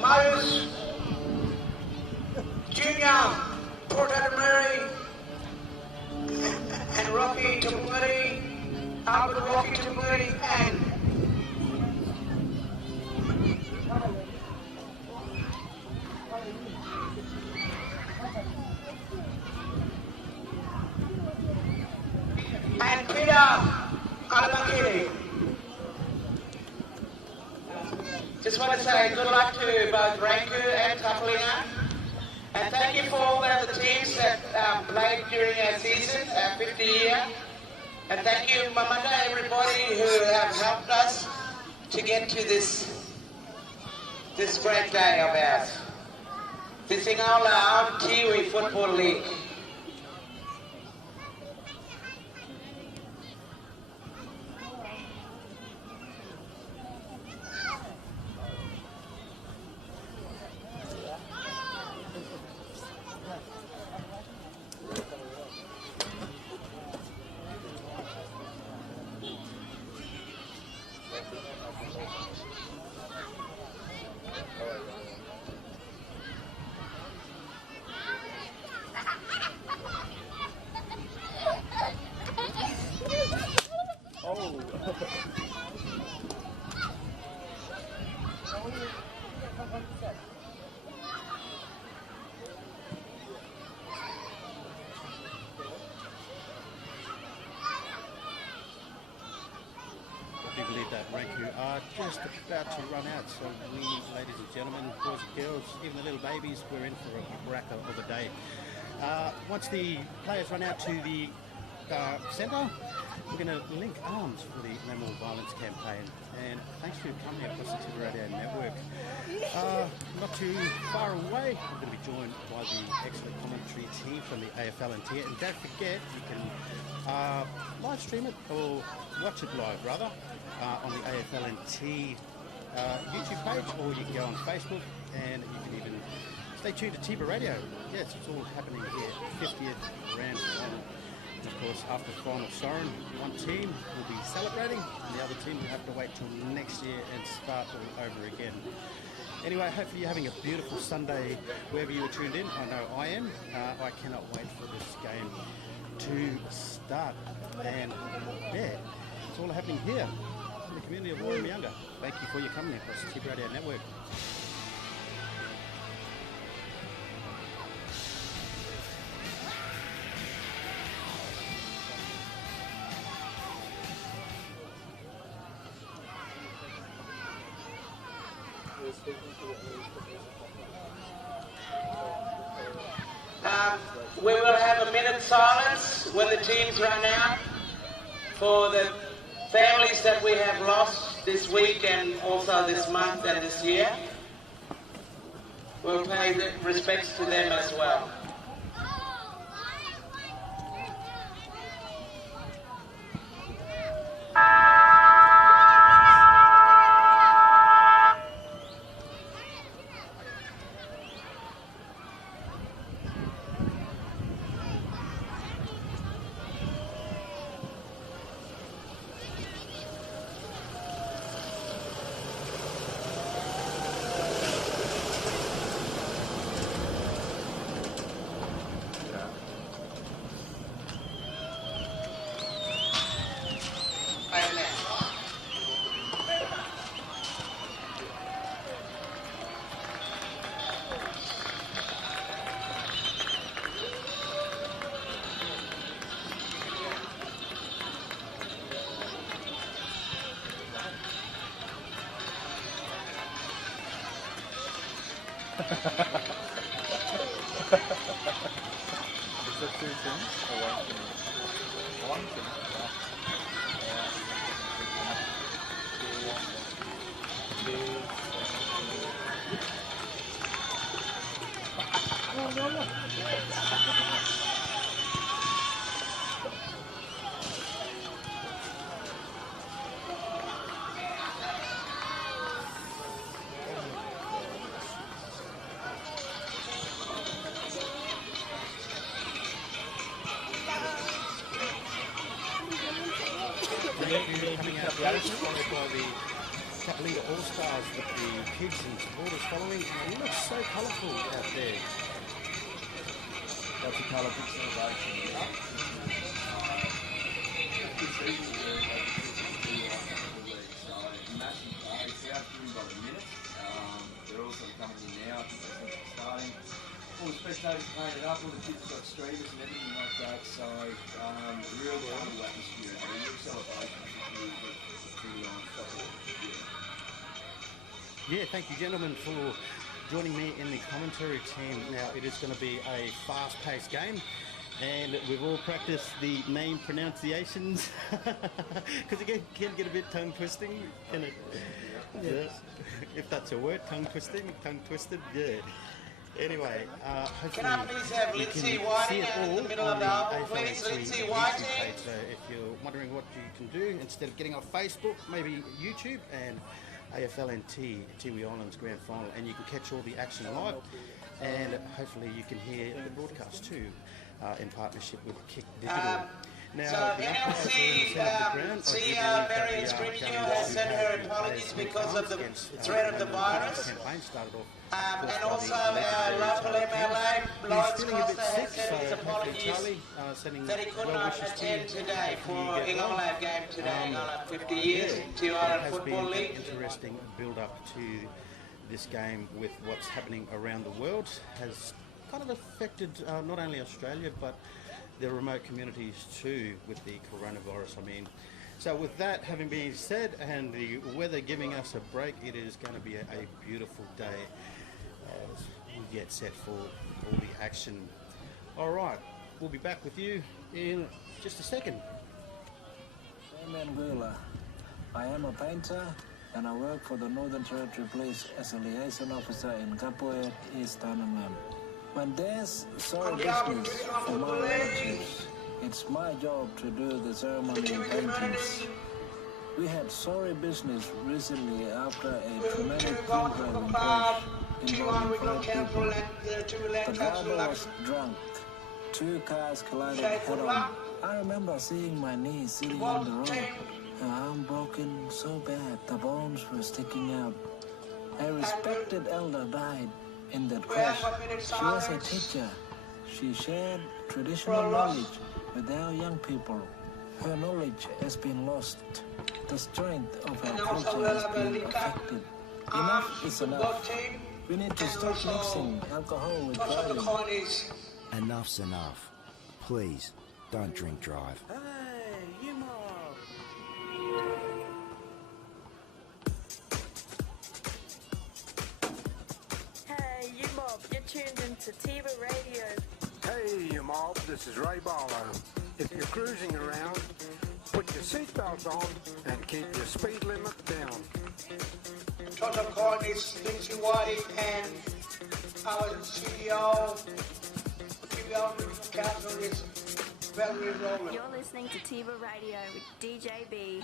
Marius Junior, Port Adelaide, and Rocky Tapalinga, Albert Rocky Tapalinga, and Peter Alabakiri. Just want to say good luck to both Ranku and Tapalinga, and thank you for all the other teams that played during our season, our 50th year. And thank you, Mamata, everybody who have helped us to get to this great day of ours. This is our Tiwi Football League. I do believe that Ranku are just about to run out, so we, ladies and gentlemen, boys and girls, even the little babies, we're in for a cracker of a day. Once the players run out to the centre, we're going to link arms for the No More Violence campaign. And thanks for your company across the Tiwi Radio Network. Not too far away, we're going to be joined by the excellent commentary team from the AFLNT. And don't forget, you can live stream it, or watch it live rather, on the AFLNT YouTube page, or you can go on Facebook, and you can even stay tuned to Tiwi Radio. Yes, it's all happening here, 50th grand final. And of course, after the final siren, one team will be celebrating, and the other team will have to wait till next year and start all over again. Anyway, hopefully you're having a beautiful Sunday wherever you are tuned in. I know I am. I cannot wait for this game to start. And yeah, it's all happening here in the community of Warramunga. Thank you for your company across the Tiwi Radio Network. We will have a minute's silence when the teams run out for the families that we have lost this week and also this month and this year. We'll pay the respects to them as well. Is that two things or one thing? One thing. Tapalinga All-Stars with the kids and supporters following. And it looks so colourful out there. Lots of colourful celebration. Yeah. Good season there. So massive day. South doing by the minute. They're also coming in now. I think they're starting. All the spectators painted up, all the kids got streamers and everything like that. So real carnival atmosphere, a real celebration. Really Yeah, thank you, gentlemen, for joining me in the commentary team. Now, it is going to be a fast-paced game, and we've all practiced the name pronunciations because it can get a bit tongue-twisting, can it? Yeah. If that's a word, tongue-twisting, tongue-twisted, yeah. Anyway, hopefully Can I please have you Lindsay can Whiting see it in all the middle on of the the album, please? AFL Lindsay YouTube Whiting. page. So if you're wondering what you can do, instead of getting off Facebook, maybe YouTube and AFLNT, Tiwi Islands Grand Final, and you can catch all the action live, and hopefully you can hear the broadcast too, in partnership with Kick Digital. Now, So the umpires are in the NLC centre of the ground. Marion Scripture has sent her apologies because of the threat of the virus. Campaign started off. And also our local MLA, Lawrence Costa, has sent his apologies that he could not attend today for Geelong Live game today. Geelong 50 years in Tiwi Island Football League. Interesting build-up to this game with what's happening around the world has kind of affected not only Australia but the remote communities too with the coronavirus. I mean, so with that having been said and the weather giving us a break, it is going to be a beautiful day as we get set for all the action. All right, we'll be back with you in just a second. I'm Anguilla. I am a painter and I work for the Northern Territory Police as a liaison officer in Kapoet, East Arnhem. When there's sorry business for my relatives, it's my job to do the ceremony and paintings. We had sorry business recently after a traumatic field driving crash involving 5 people. The driver was drunk. 2 cars collided head-on. I remember seeing my niece sitting on the road. Her arm broken so bad the bones were sticking out. A respected elder died in that crash. She was a teacher. She shared traditional knowledge with our young people. Her knowledge has been lost. The strength of our culture has been affected. Enough is enough. We need to stop mixing alcohol with driving. Enough's enough. Please, don't drink drive. Hey, you mob! Hey, you mob, you're tuned into Tiwi Radio. Hey, you mob, this is Ray Barlow. If you're cruising around, put your seatbelts on and keep your speed limit down. Toto Cornish, Lindsay Whiting, and our CEO, Council is Valerie Rowland. You're listening to Tiwi Radio with DJ B.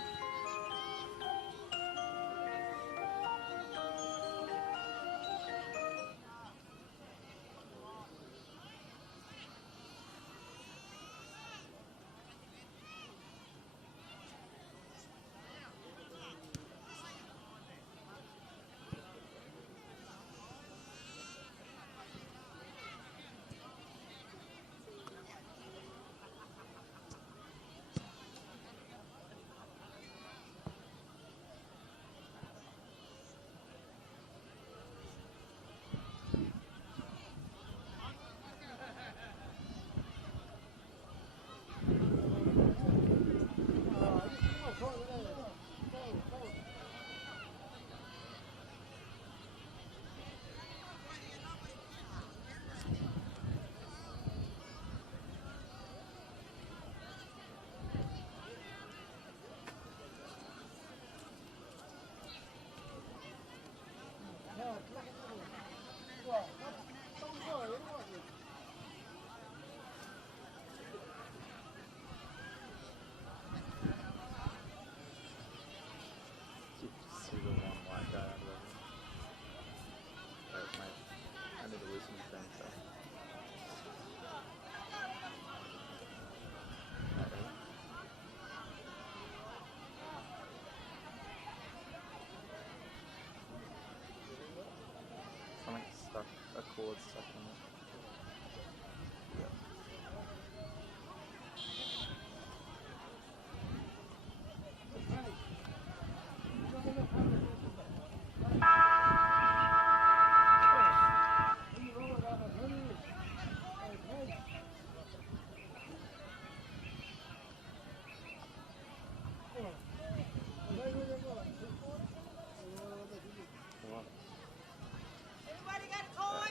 a cord stuck in it. Yeah.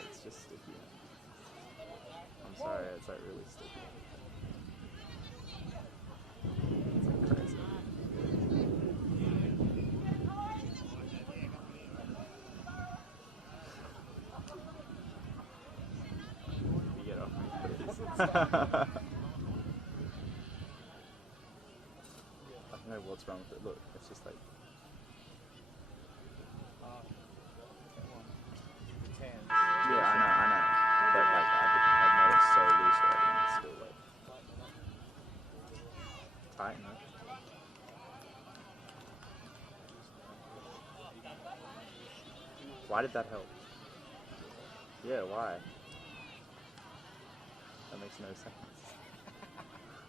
It's just sticky. I'm sorry, it's like really sticky. It's like crazy. You get off me, please. I don't know what's wrong with it. Look, it's just like. Yeah, I know. But like I've made it so loose already and it's still like tight, no? Why did that help? Yeah, why? That makes no sense.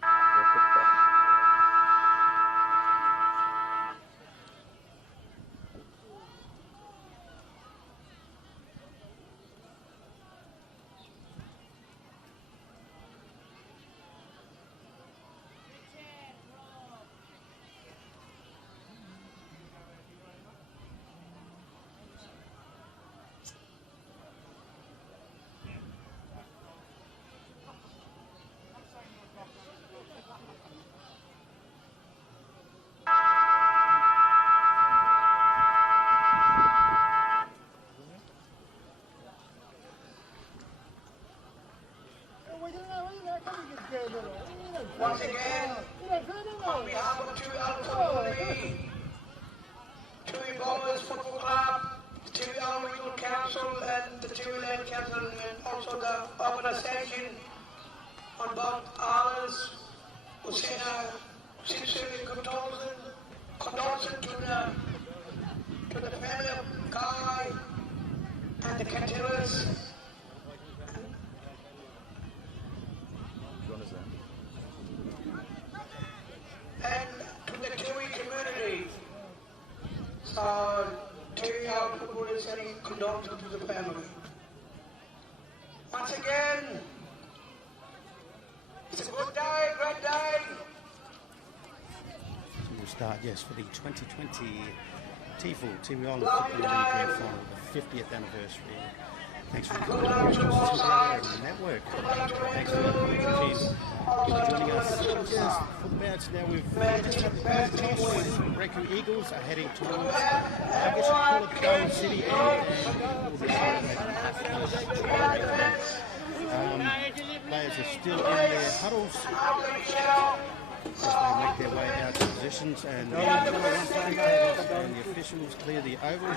What the fuck? Once again, on behalf of Tiwi Tiwi Bombers Football Club, the Tiwi Regional Council and the Tiwi Land Council and also the organisation on both islands, we send a sincere condolence to the family of Guy and the Catillas. And to the Tiwi community. So, Tiwi our football is sending condolences to the family. Once again, it's a good day, great day. So we'll start, yes, for the 2020 Tiwi Island Football League Grand Final, the 50th anniversary. Thanks for the network. Thanks for the teams joining us. Just for bounce now, we've just had the toss. Ranku Eagles are heading towards, I guess you call it Darwin City players are still in their huddles as they make their way out to positions and the officials clear the oval.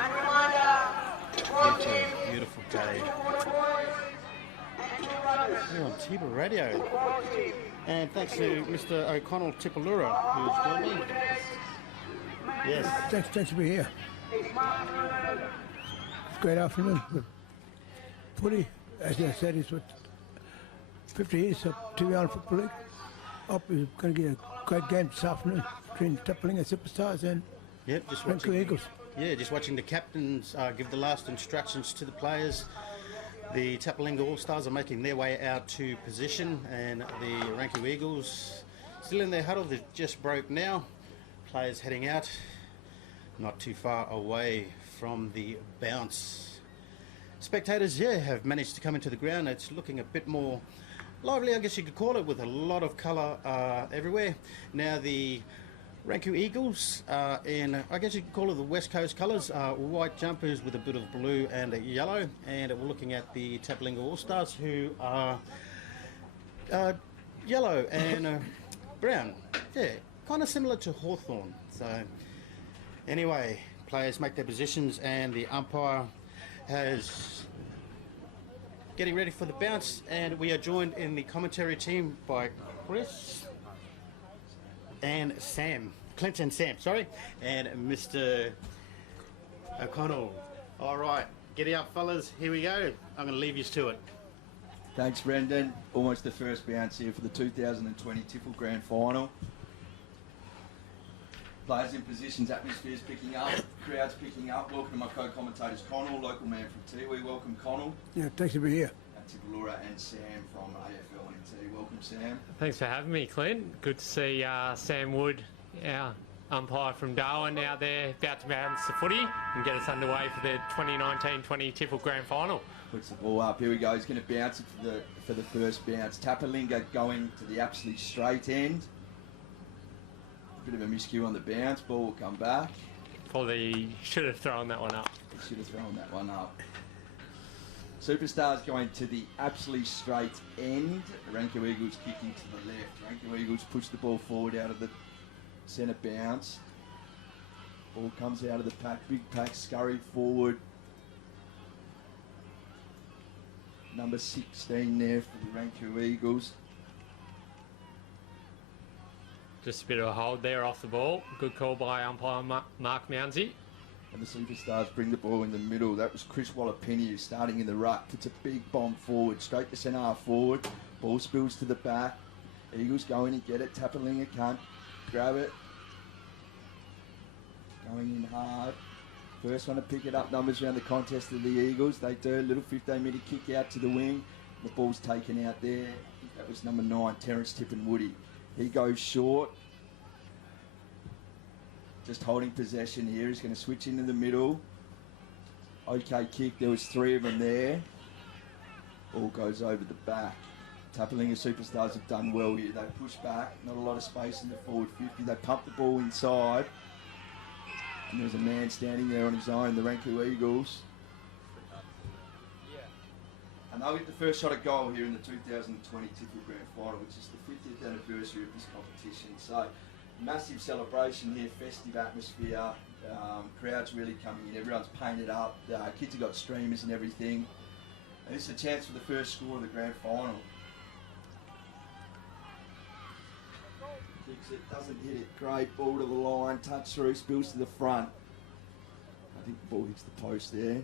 Beautiful day. We're on Tiba Radio. And thanks to Mr. O'Connell Tipalura, who's joined me. Yes. Thanks to be here. It's a great afternoon. Footy, as I said, is what 50 years of Tiwi Island Football League. Up is going to get a great game this afternoon between Tapalinga Superstars and Ranku Eagles. Yeah, just watching the captains give the last instructions to the players. The Tapalinga All-Stars are making their way out to position, and the Ranku Eagles still in their huddle. They just broke now. Players heading out, not too far away from the bounce. Spectators, have managed to come into the ground. It's looking a bit more lively, I guess you could call it, with a lot of colour everywhere. Now the Ranku Eagles in, I guess you could call it the West Coast colours, white jumpers with a bit of blue and yellow, and we're looking at the Tapalinga All-Stars who are yellow and brown. Yeah, kind of similar to Hawthorn. So anyway, players make their positions and the umpire has getting ready for the bounce, and we are joined in the commentary team by Chris and Sam, Clint and Sam, sorry, and Mr. O'Connell. All right, Giddy up, fellas. Here we go. I'm going to leave you to it. Thanks, Brendan. Almost the first bounce here for the 2020 Tiffle Grand Final. Players in positions, atmosphere's picking up, crowds picking up. Welcome to my co-commentators, Connell, local man from Tiwi. Welcome, Connell. Yeah, thanks to be here. And Tippalura and Sam from AFL NT. Welcome, Sam. Thanks for having me, Clint. Good to see Sam Wood, our umpire from Darwin, out there about to bounce the footy and get us underway for the 2019-20 Tiffle Grand Final. Puts the ball up. Here we go. He's going to bounce it for the first bounce. Tapalinga going to the absolute straight end. Bit of a miscue on the bounce. Ball will come back. Probably should have thrown that one up. He should have thrown that one up. Superstars going to the absolutely straight end. Ranku Eagles kicking to the left. Ranku Eagles push the ball forward out of the centre bounce. Ball comes out of the pack. Big pack scurried forward. Number 16 there for the Ranku Eagles. Just a bit of a hold there off the ball. Good call by umpire Mark Mounsey. And the Superstars bring the ball in the middle. That was Chris Wallapeni who's starting in the ruck. Puts a big bomb forward, straight to centre half forward. Ball spills to the back. Eagles go in and get it. Tapalinga can't grab it. Going in hard. First one to pick it up, numbers around the contest of the Eagles. They do a little 15-metre kick out to the wing. The ball's taken out there. I think that was number 9, Terence Tippenwoody. He goes short. Just holding possession here. He's going to switch into the middle. Okay kick. There was 3 of them there. Ball goes over the back. Tapalinga Superstars have done well here. They push back. Not a lot of space in the forward 50. They pump the ball inside. And there's a man standing there on his own, the Ranku Eagles. And they'll get the first shot at goal here in the 2020 Tiffle Grand Final, which is the 50th anniversary of this competition. So, massive celebration here, festive atmosphere, crowds really coming in, everyone's painted up, kids have got streamers and everything. And this is a chance for the first score of the Grand Final. Kicks it, doesn't hit it, great, ball to the line, touch through, spills to the front. I think the ball hits the post there.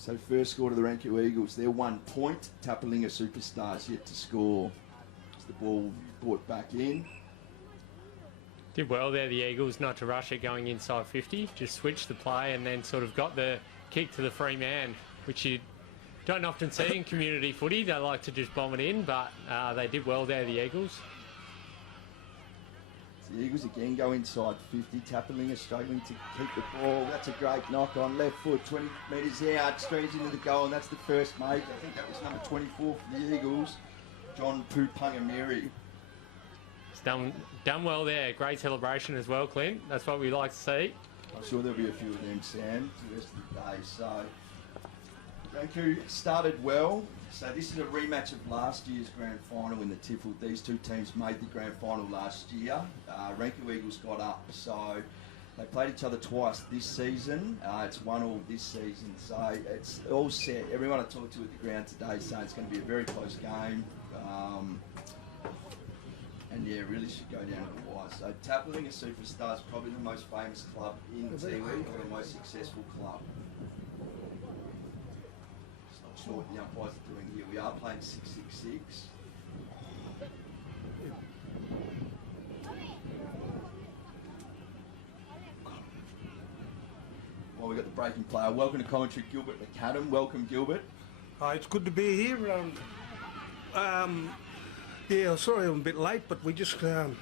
So first score to the Ranku Eagles. They're 1 point. Tapalinga Superstars yet to score. As the ball brought back in. Did well there, the Eagles, not to rush it going inside 50. Just switched the play and then sort of got the kick to the free man, which you don't often see in community footy. They like to just bomb it in, but they did well there, the Eagles. The Eagles again go inside 50. Tapalinga struggling to keep the ball. That's a great knock on left foot, 20 metres out, streams into the goal, and that's the first mate. I think that was number 24 for the Eagles, John Pupangamiri. It's done well there. Great celebration as well, Clint. That's what we like to see. I'm sure there'll be a few of them, Sam, the rest of the day. So, Ranku started well. So this is a rematch of last year's Grand Final in the Tiffle. These two teams made the Grand Final last year. Ranku Eagles got up, so they played each other twice this season. It's 1-1 this season, so it's all set. Everyone I talked to at the ground today is saying it's going to be a very close game. And yeah, really should go down to the wire. So Tapalinga Superstars, probably the most famous club in Tiwi, or the most successful club. Not sure what the umpires are doing here. We are playing 6-6-6. Well, we've got the breaking player. Welcome to commentary, Gilbert McAdam. Welcome, Gilbert. Hi, it's good to be here. Yeah, sorry I'm a bit late, but we just been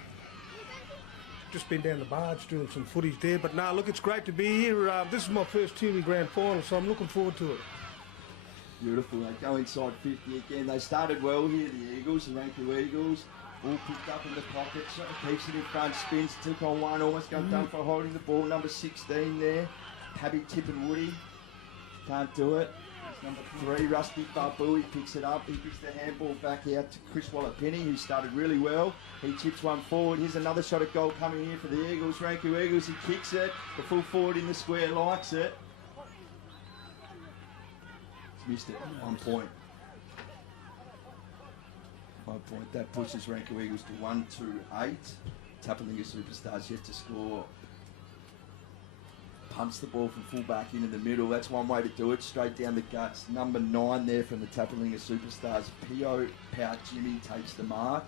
down the barge doing some footage there. But no, look, it's great to be here. This is my first Tiwi Grand Final, so I'm looking forward to it. Beautiful. They go inside 50 again. They started well here, the Eagles, the Ranku Eagles. All picked up in the pocket, keeps it in front, spins, took on one, almost got done for holding the ball. Number 16 there, Tabby Tippenwoody. Can't do it. Number 3, Rusty Babu, he picks it up. He picks the handball back out to Chris Wallapeni, who started really well. He chips one forward. Here's another shot at goal coming here for the Eagles. Ranku Eagles, he kicks it. The full forward in the square likes it. He's missed it. 1 point. 1 point. That pushes Ranku Eagles to 1-2-8. Tapalinga Superstars yet to score. punts the ball from full back into the middle. That's one way to do it, straight down the guts. Number 9 there from the Tapalinga Superstars. Pio Pout Jimmy takes the mark.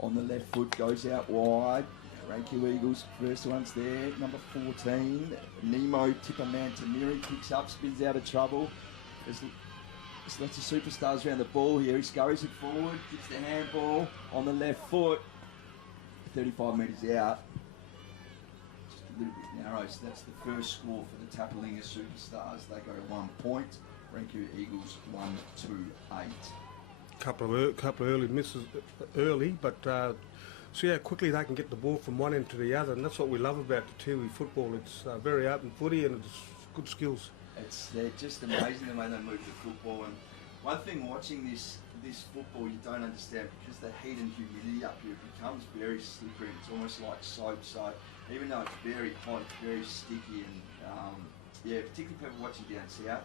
On the left foot, goes out wide. Ranku Eagles, first one's there. Number 14, Nemo Tipamantamiri picks up, spins out of trouble. There's lots of superstars around the ball here. He scurries it forward, gets the handball on the left foot. 35 metres out. Just a little bit narrow, so that's the first score for the Tapalinga Superstars. They go 1 point. Ranku Eagles 1-2-8. Couple of early misses early, but see how quickly they can get the ball from one end to the other, and that's what we love about the Tiwi football. It's very open footy and it's good skills. They're just amazing the way they move the football. And one thing watching this football you don't understand, because the heat and humidity up here becomes very slippery. It's almost like soap. So even though it's very hot, it's very sticky. And yeah, particularly people watching down south,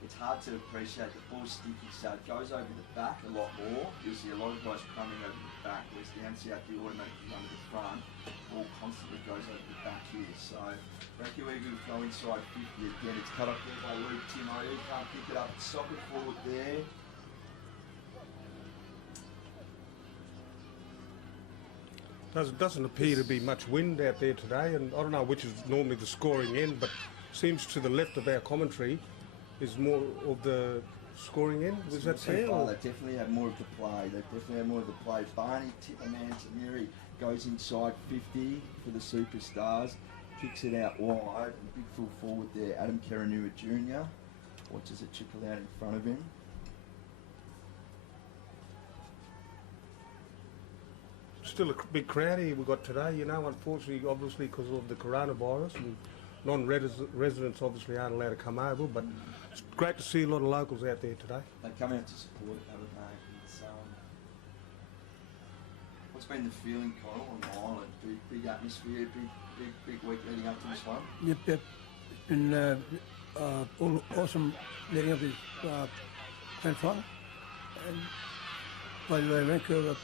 it's hard to appreciate. The ball's sticky, so it goes over the back a lot more. You'll see a lot of guys coming over the back, whereas down south you automatically run to the front. The ball constantly goes over the back here. So Ranku Eagles go inside 50 again. It's cut off there by Luke Timo. He can't pick it up. Soccer forward there. Doesn't appear to be much wind out there today, and I don't know which is normally the scoring end, but seems to the left of our commentary is more of the scoring end. Was that fair? They definitely have more of the play. Barney Tipamantamiri goes inside 50 for the Superstars, kicks it out wide, and big full forward there, Adam Karanua Jr. watches it trickle out in front of him. Still a big crowd here we got today, you know, unfortunately, obviously because of the coronavirus, and non-residents obviously aren't allowed to come over, but it's great to see a lot of locals out there today. They come out to support it, haven't they? It's, what's been the feeling, Connell, on the island? Big atmosphere, big week leading up to this one? Yep. It's been awesome leading up to this grand final. And by the way, Ranku are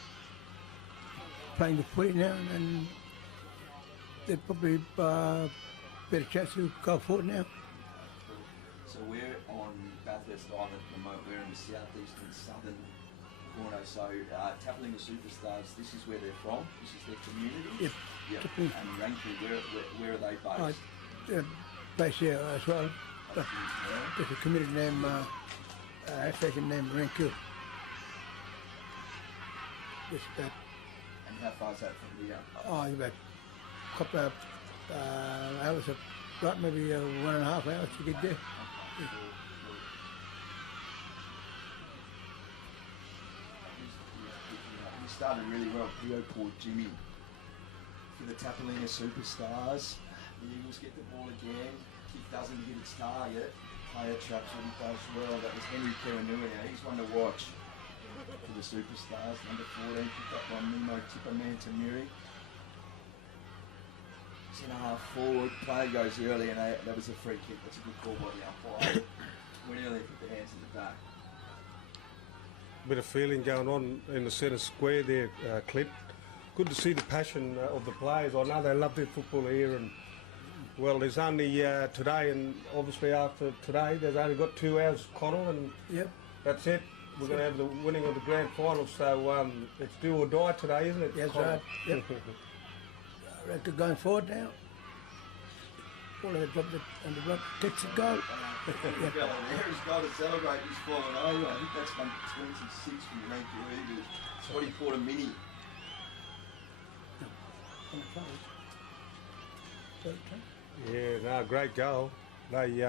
playing the footy now, and they're probably better chance to go forward now. So we're on Bathurst Island at the moment. We're in the southeastern southern corner. So Tapalinga Superstars, this is where they're from. This is their community. Yep. And Ranku, where are they based? They're based here as well. There's a community name, African name Ranku. It's about. And how far is that from here? Oh, about a couple of hours, about maybe 1.5 hours to get there. Okay. He started really well. Pio Pout Jimmy for the Tapalinga Superstars. The Eagles get the ball again. Kick doesn't hit its target. Player traps what he does well. That was Henry Karanua now. He's one to watch for the Superstars. Number 14 picked up by Nemo Tipamantamiri. Centre-half forward. Player goes early, and that was a free kick. That's a good call by the umpire. Went early, put the hands in the back. Bit of feeling going on in the centre square there, Clint. Good to see the passion of the players. I know they love their football here, and well, there's only today, and obviously after today, they've only got 2 hours, Connell, and that's it. We're going to have the winning of the grand final, so it's do or die today, isn't it? Yes, right. Yep. Ranku going forward now. All of the drop and the block takes a goal. He's got to celebrate. He's fallen over. I think that's number 26 from Ranku Eagles. It's what he caught a mini. Yeah, no, great goal. They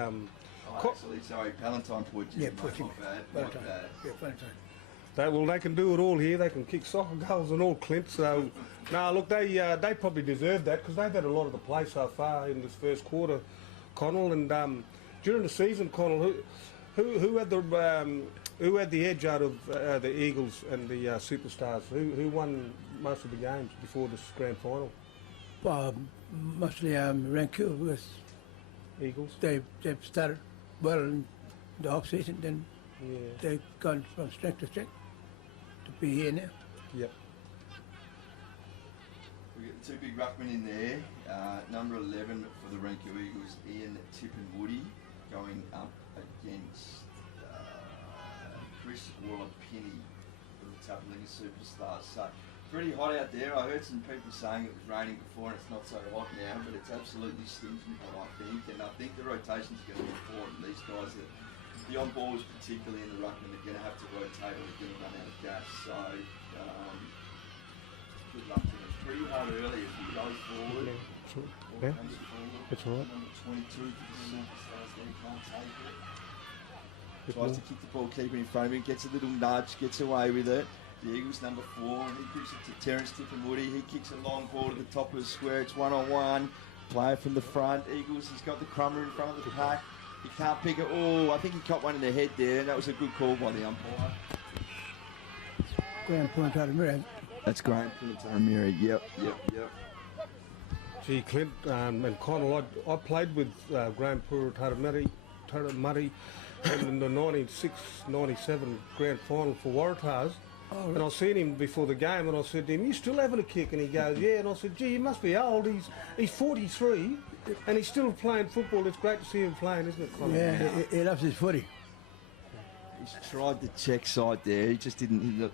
Actually, sorry, Palantine Pout Jimmy. Yeah, Pout Jimmy. Not bad. Yeah, Palantine. They can do it all here. They can kick soccer goals and all, Clint. So, no, look, they probably deserve that because they've had a lot of the play so far in this first quarter, Connell. And during the season, Connell, who had the edge out of the Eagles and the Superstars? Who won most of the games before this grand final? Mostly Ranku with Eagles. They've started well in the off season, then they've gone from strength to strength to be here now. The Yep. two big ruckmen in there. Number 11 for the Ranku Eagles, Ian Tippenwoody, going up against Chris Waller-Pinney for the Tapalinga Superstars. So pretty hot out there. I heard some people saying it was raining before and it's not so hot now, but it's absolutely stinking hot, I think. And I think the rotations are going to be important. These guys, the on-balls particularly in the ruckman, are going to have to rotate or they're going to run out of gas. So good luck to them. It's pretty hot early as we go forward. Yeah, it's all right. Number 22 for the Superstars there, can't take it. Tries to kick the ball, keep it in front of him, gets a little nudge, gets away with it. The Eagles number 4, he gives it to Terence Tippenwoody. He kicks a long ball to the top of the square. It's 1-on-1. Player from the front. Eagles, he's got the crummer in front of the pack. He can't pick it. Oh, I think he caught one in the head there. That was a good call by the umpire. Graham Puntatamirri. That's Graham Puntatamirri. Yep. Gee, Clint and Connell, I played with Graham Puntatamirri in the 96-97 grand final for Waratahs. Oh, and I seen him before the game and I said to him, "You still having a kick?" And he goes, "Yeah." And I said, "Gee, he must be old. He's 43 and he's still playing football. It's great to see him playing, isn't it, Connor?" Yeah, he loves his footy. He's tried the check side there. He just didn't hit it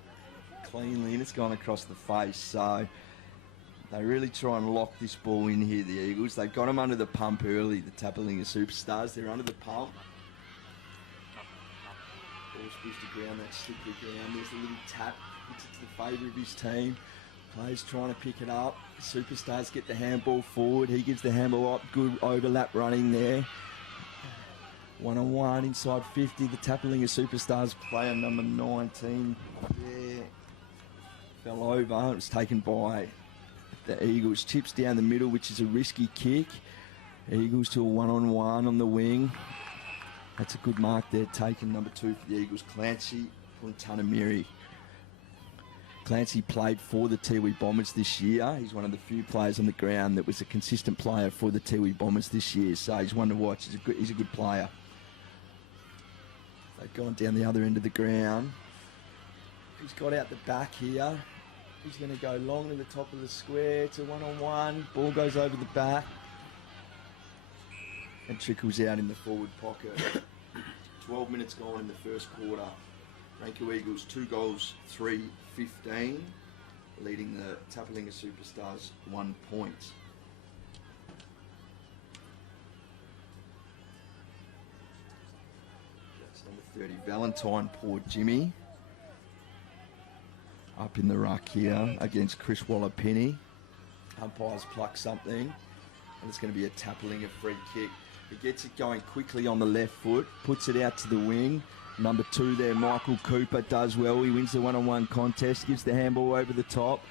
cleanly and it's gone across the face. So they really try and lock this ball in here, the Eagles. They got him under the pump early, the Tapalinga Superstars. They're under the pump. Ball's pushed to ground, that slippery ground. There's a little tap, hits it to the favour of his team. Players trying to pick it up. Superstars get the handball forward. He gives the handball up. Good overlap running there. 1-on-1 inside 50. The Tapalinga Superstars player number 19 there fell over. It was taken by the Eagles. Chips down the middle, which is a risky kick. Eagles to a 1-on-1 on the wing. That's a good mark there, taken number 2 for the Eagles, Clancy Puntatamirri. Clancy played for the Tiwi Bombers this year. He's one of the few players on the ground that was a consistent player for the Tiwi Bombers this year, so he's one to watch. He's a good player. They've gone down the other end of the ground. He's got out the back here. He's going to go long to the top of the square. It's a 1-on-1. Ball goes over the back and trickles out in the forward pocket. 12 minutes gone in the first quarter. Ranku Eagles 2 goals, 3-15, leading the Tapalinga Superstars 1 point. That's number 30, Valentine, poor Jimmy. Up in the ruck here against Chris Waller-Pinney. Umpires pluck something, and it's going to be a Tapalinga free kick. He gets it going quickly on the left foot, puts it out to the wing. Number 2 there, Michael Cooper, does well. He wins the 1-on-1 contest, gives the handball over the top.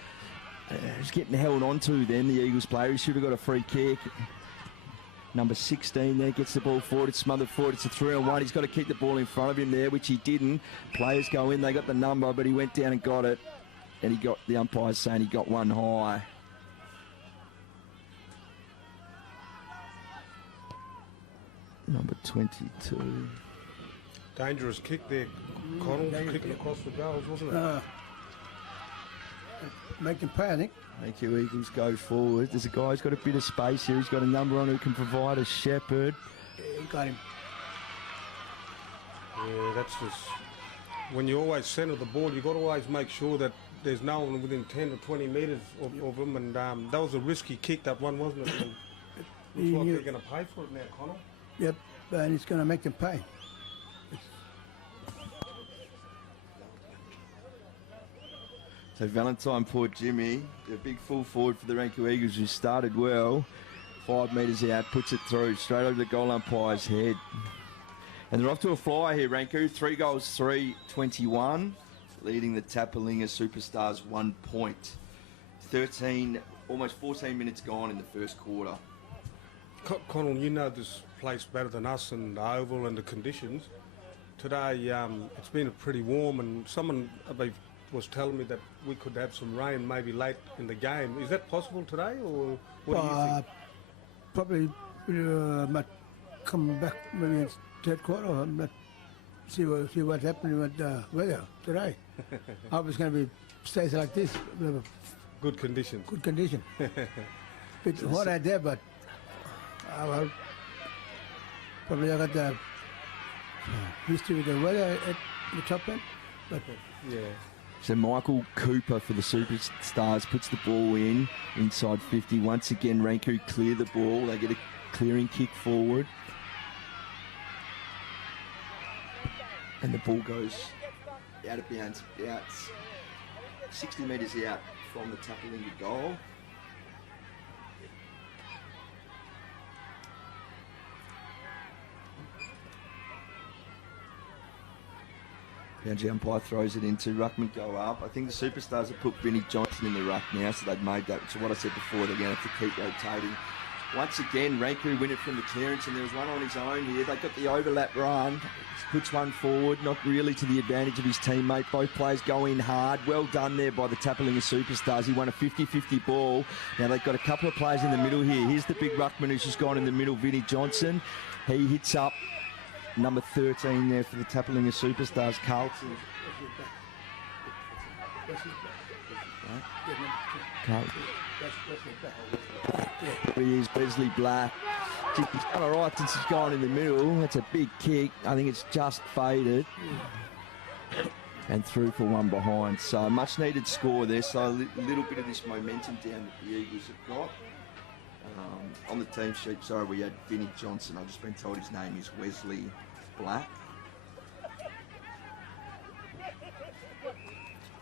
He's getting held onto then, the Eagles player. He should have got a free kick. Number 16 there gets the ball forward. It's smothered forward. It's a 3-on-1. He's got to keep the ball in front of him there, which he didn't. Players go in. They got the number, but he went down and got it. And he got the umpires saying he got one high. Number 22. Dangerous kick there, Connell, kicking across the goals, wasn't it? Make them panic. Thank you, Eagles go forward. There's a guy who's got a bit of space here. He's got a number on who can provide a shepherd. He got him. Yeah, that's just... When you always centre the ball, you've got to always make sure that there's no one within 10 or 20 metres of them. And that was a risky kick, that one, wasn't it? And looks like they're going to pay for it now, Connell. Yep, and it's going to make them pay. So Valentine, poor Jimmy, the big full forward for the Ranku Eagles, who started well. 5 metres out, puts it through, straight over the goal umpire's head. And they're off to a flyer here, Ranku. 3 goals, 3-21, leading the Tapalinga Superstars 1 point. 13, almost 14 minutes gone in the first quarter. Connell, you know this place better than us and the oval and the conditions. Today, it's been pretty warm, and someone was telling me that we could have some rain maybe late in the game. Is that possible today, or what do you think? Probably might come back maybe in third quarter. See what's happening with the weather today. I hope it's going to be stays like this. We have a Good conditions. Good condition. Bit hot out there, but well, probably I got the history with the weather at the top end. But yeah. So Michael Cooper for the Superstars puts the ball in inside 50. Once again, Ranku clear the ball. They get a clearing kick forward. And the ball goes out of bounds, about 60 metres out from the Tapalinga goal. Boundary umpire throws it into ruckman go up. I think the Superstars have put Vinnie Johnson in the ruck now, so they've made that. So what I said before, they're going to have to keep rotating. Once again, Ranku win it from the clearance, and there was one on his own here. They got the overlap run. Puts one forward, not really to the advantage of his teammate. Both players go in hard. Well done there by the Tapalinga Superstars. He won a 50-50 ball. Now they've got a couple of players in the middle here. Here's the big ruckman who's just gone in the middle, Vinnie Johnson. He hits up number 13 there for the Tapalinga Superstars, Carlton. Carlton. He is Wesley Black. He's done all right since he's gone in the middle. That's a big kick. I think it's just faded. And through for one behind. So much needed score there. So a little bit of this momentum down that the Eagles have got. On the team sheet, sorry, we had Vinnie Johnson. I've just been told his name is Wesley Black.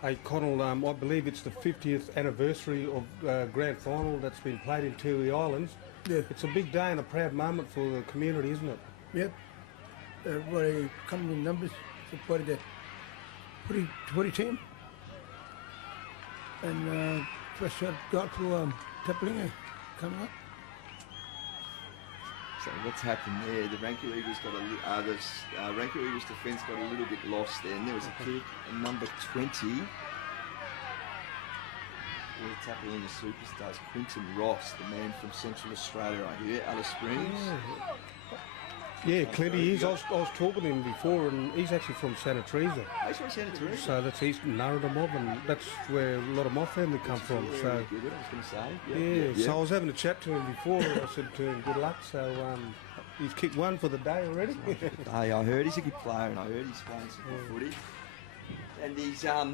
Hey, Connell, I believe it's the 50th anniversary of Grand Final that's been played in Tiwi Islands. Yeah. It's a big day and a proud moment for the community, isn't it? Yep. Everybody coming in numbers, supported the footy team. And first shot got for Tapalinga coming up. So what's happened there? The Ranku Eagles got Ranku Eagles defence got a little bit lost then. There was a kick, and number 20. The Tapalinga Superstars, Quinton Ross, the man from Central Australia, I hear, Alice Springs. Yeah, Clint, he is. I was talking to him before, and he's actually from Santa Teresa. He's from Santa Teresa. So that's East Narrabeen Mob, and that's where a lot of my family come from. So I was going to say. Yeah, so I was having a chat to him before. I said to him, good luck. So he's kicked one for the day already. Hey, I heard he's a good player, and I heard he's playing some good footy. And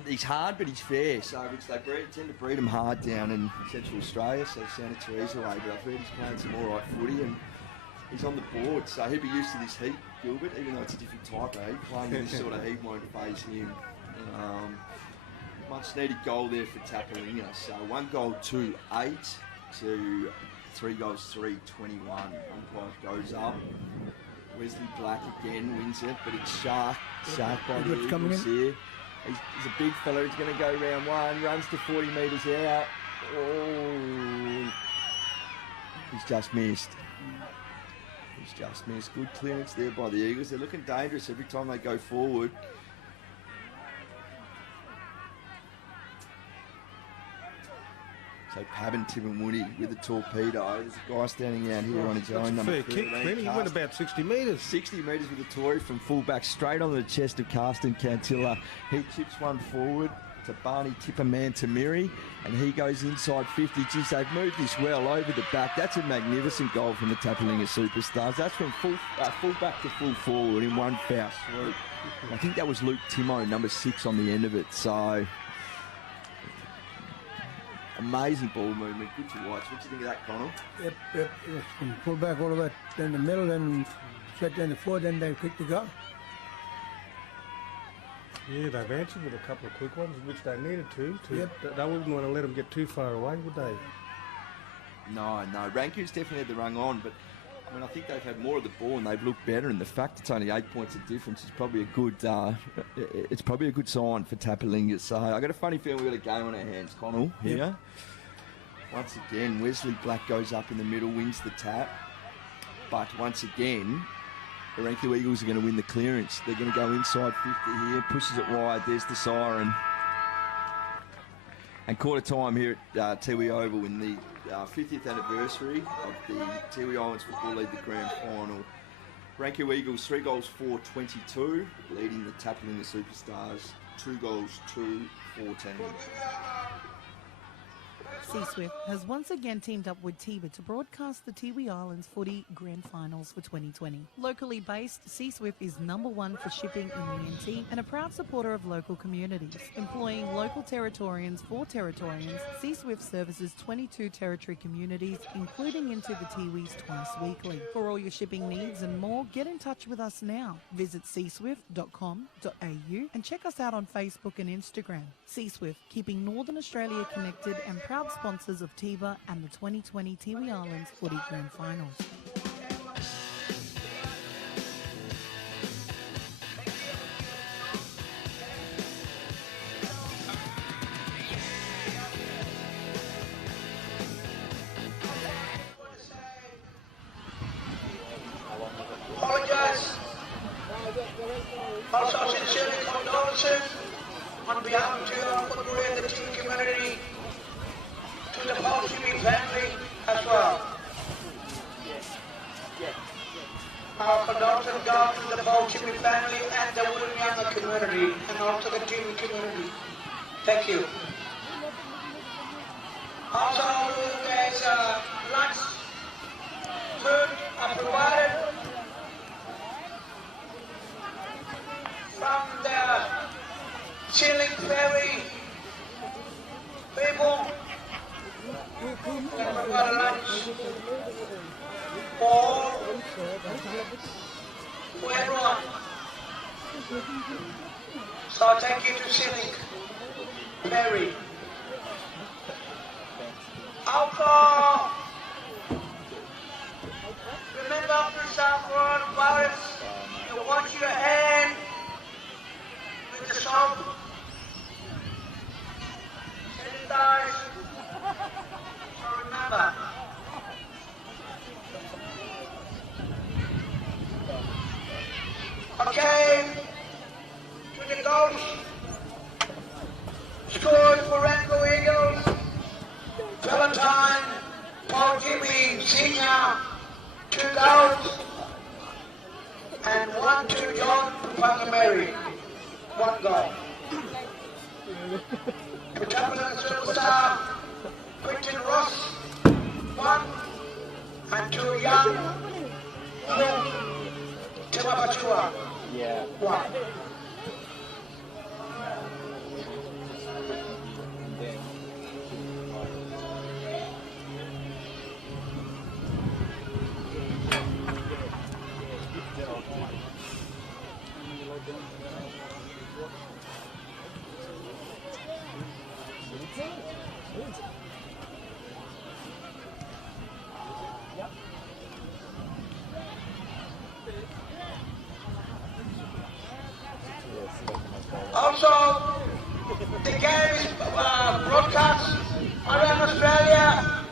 he's hard, but he's fair. So which they tend to breed him hard down in Central Australia, so Santa Teresa way. But I've heard he's playing some all right footy, and he's on the board. So he'll be used to this heat, Gilbert, even though it's a different type of heat. Playing in this sort of heat won't phase him. Much needed goal there for Tapalinga. So 1 goal 2-8 to 3 goals 3-21. Umpire goes up. Wesley Black again wins it, but it's Shark by the Eagles here. He's a big fella. He's going to go round one. Runs to 40 metres out. Oh, he's just missed. He's just missed. Good clearance there by the Eagles. They're looking dangerous every time they go forward. So Pabin Tiwimuni with the torpedo. There's a guy standing out here on his own. That's a fair kick, Clint. He went about 60 metres. 60 metres with a Tory from fullback straight on the chest of Carsten Cantilla. He chips one forward to Barney Tipperman Tamiri, and he goes inside 50. Geez, they've moved this well over the back. That's a magnificent goal from the Tapalinga Superstars. That's from fullback to full forward in one foul swoop. I think that was Luke Timo, number 6 on the end of it. So amazing ball movement. Good to watch. What do you think of that, Connell? Yep. It was from fullback all the way down the middle, then straight down the forward, then they kicked the goal. Yeah, they've answered with a couple of quick ones, which they needed to. Yep. They wouldn't want to let them get too far away, would they? No. Ranku's definitely had the rung on, but I mean, I think they've had more of the ball and they've looked better. And the fact it's only 8 points of difference is probably a good. It's probably a good sign for Tapalinga. So I got a funny feeling we've got a game on our hands, Connell. Here. Yep. Once again, Wesley Black goes up in the middle, wins the tap, but once again, the Ranku Eagles are going to win the clearance. They're going to go inside 50 here, pushes it wide. There's the siren. And quarter time here at Tiwi Oval in the 50th anniversary of the Tiwi Islands Football League, the grand final. Ranku Eagles 3 goals 4-22, leading the Tapalinga Superstars 2 goals 2-14. C-Swift has once again teamed up with Tiwi to broadcast the Tiwi Islands Footy Grand Finals for 2020. Locally based, C-Swift is #1 for shipping in the NT and a proud supporter of local communities. Employing local Territorians for Territorians, C-Swift services 22 Territory communities, including into the Tiwis twice weekly. For all your shipping needs and more, get in touch with us now. Visit cswift.com.au and check us out on Facebook and Instagram. C-Swift, keeping Northern Australia connected and proud sponsors of TIVA and the 2020 Tiwi Islands Footy Grand Finals. Apologise. Also sincerely condolences on behalf of the football and the team community to the whole Tiwi family as well. Our condolences go to the whole Tiwi family and the Wollongong community and also the Tiwi community. Thank you. Also, there's lunch, food are provided from the Chilling Ferry people. We've got lunch for everyone. So thank you to Chilling Ferry. Also, remember to suffer virus, you wash your hand with the soap, sanitize, so remember. Okay, to the goals, scored for Ranku Eagles, Valentine, Paul Jimmy Senior, 2 goals, and 1 to John Pangamary, 1 goal. To Tapalinga superstar, Quinton Ross, 1, and to young Timapachua, 1. Also, the game is broadcast around Australia.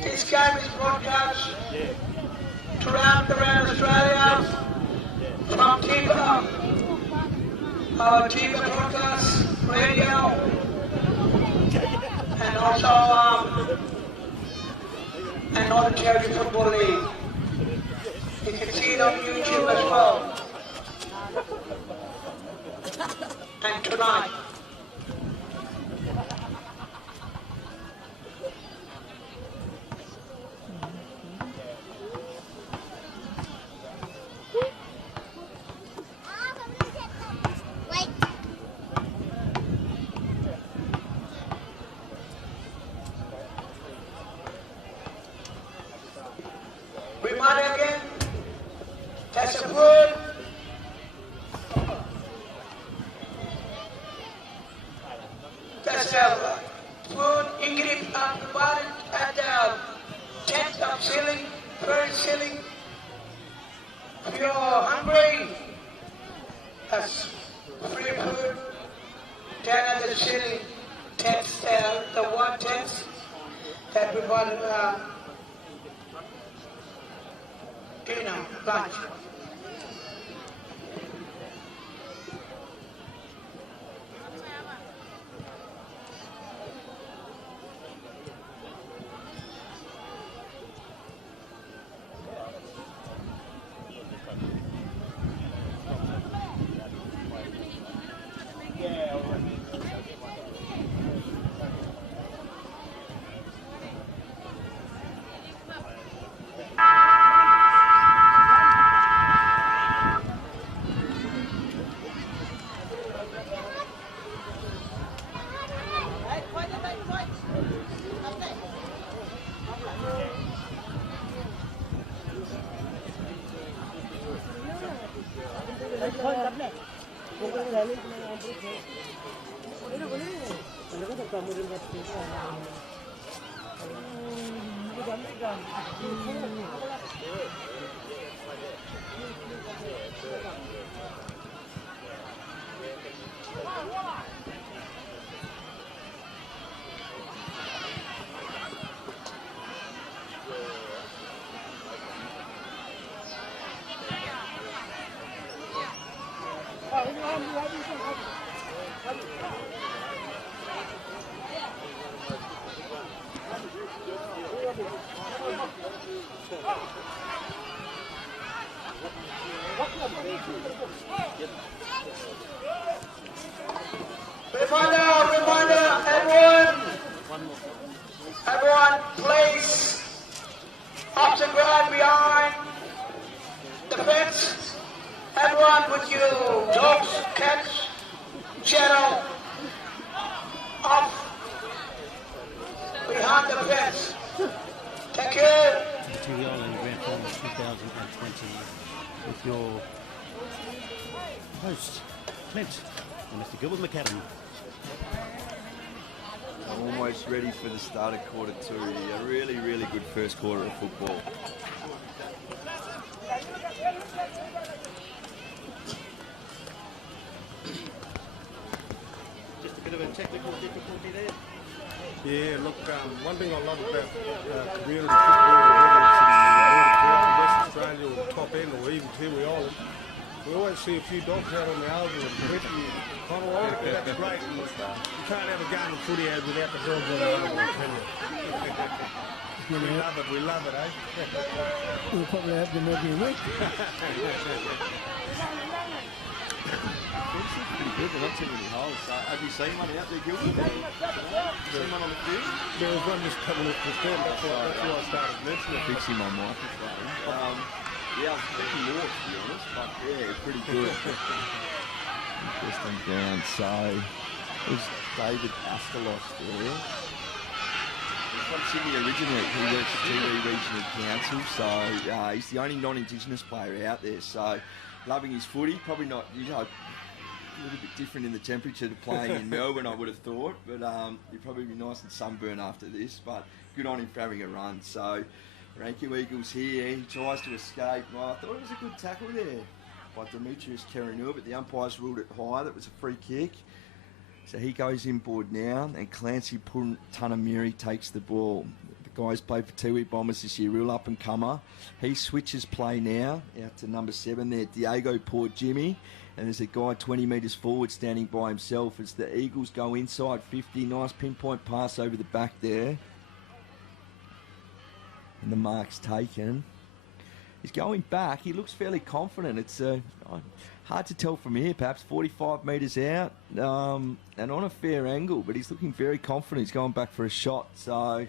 This game is broadcast around Australia from TIVA, our TIVA broadcast radio, and also Northern Territory Football League. You can see it on YouTube as well. And tonight, we might again test the word. Food ingredients are provided at the tent of ceiling, first ceiling. If you're hungry, that's free food. Down at the ceiling tents, the one tents that provided dinner, lunch. Reminder, everyone, please, up to ground behind the fence. Everyone put your dogs, cats, channel off behind the fence. Thank you. Tiwi Island Grand Final 2020 with your host, Clint, and Mr. Gilbert McAdam. I'm almost ready for the start of quarter 2. A really, really good first quarter of football. Just a bit of a technical difficulty there. Yeah, look, one thing I love about community football, whether it's in West Australia or the top end or even Tiwi Island, we always see a few dogs out on the oval and wet and kind of like it. That's great. And you can't have a game of footy out without the dogs on the oval, can you? We love it, eh? We'll probably have them every week. Pretty good, they're not too many holes. Have you seen one out there, Gilbert? Seen one on the field? There was one just coming off the stand, that's why I started mentioning it. Fixing my microphone. Yeah, I was expecting more, to be honest, but yeah, pretty good. Interesting down, so it was David Astalos there. He's from Sydney originally. He works at Tiwi Regional Council, so he's the only non-Indigenous player out there, so loving his footy. Probably not, a little bit different in the temperature to playing in Melbourne, I would have thought, but he'd probably be nice and sunburned after this, but good on him for having a run. So Ranku Eagles here, he tries to escape. Well, I thought it was a good tackle there by Demetrius Kerenua, but the umpires ruled it high. That was a free kick. So he goes inboard now, and Clancy Tunamiri takes the ball. The guy's played for Tiwi Bombers this year, real up-and-comer. He switches play now out to number 7 there, Diego Port Jimmy. And there's a guy 20 metres forward standing by himself as the Eagles go inside 50. Nice pinpoint pass over the back there. And the mark's taken. He's going back. He looks fairly confident. It's hard to tell from here, perhaps 45 metres out and on a fair angle, but he's looking very confident. He's going back for a shot. So all the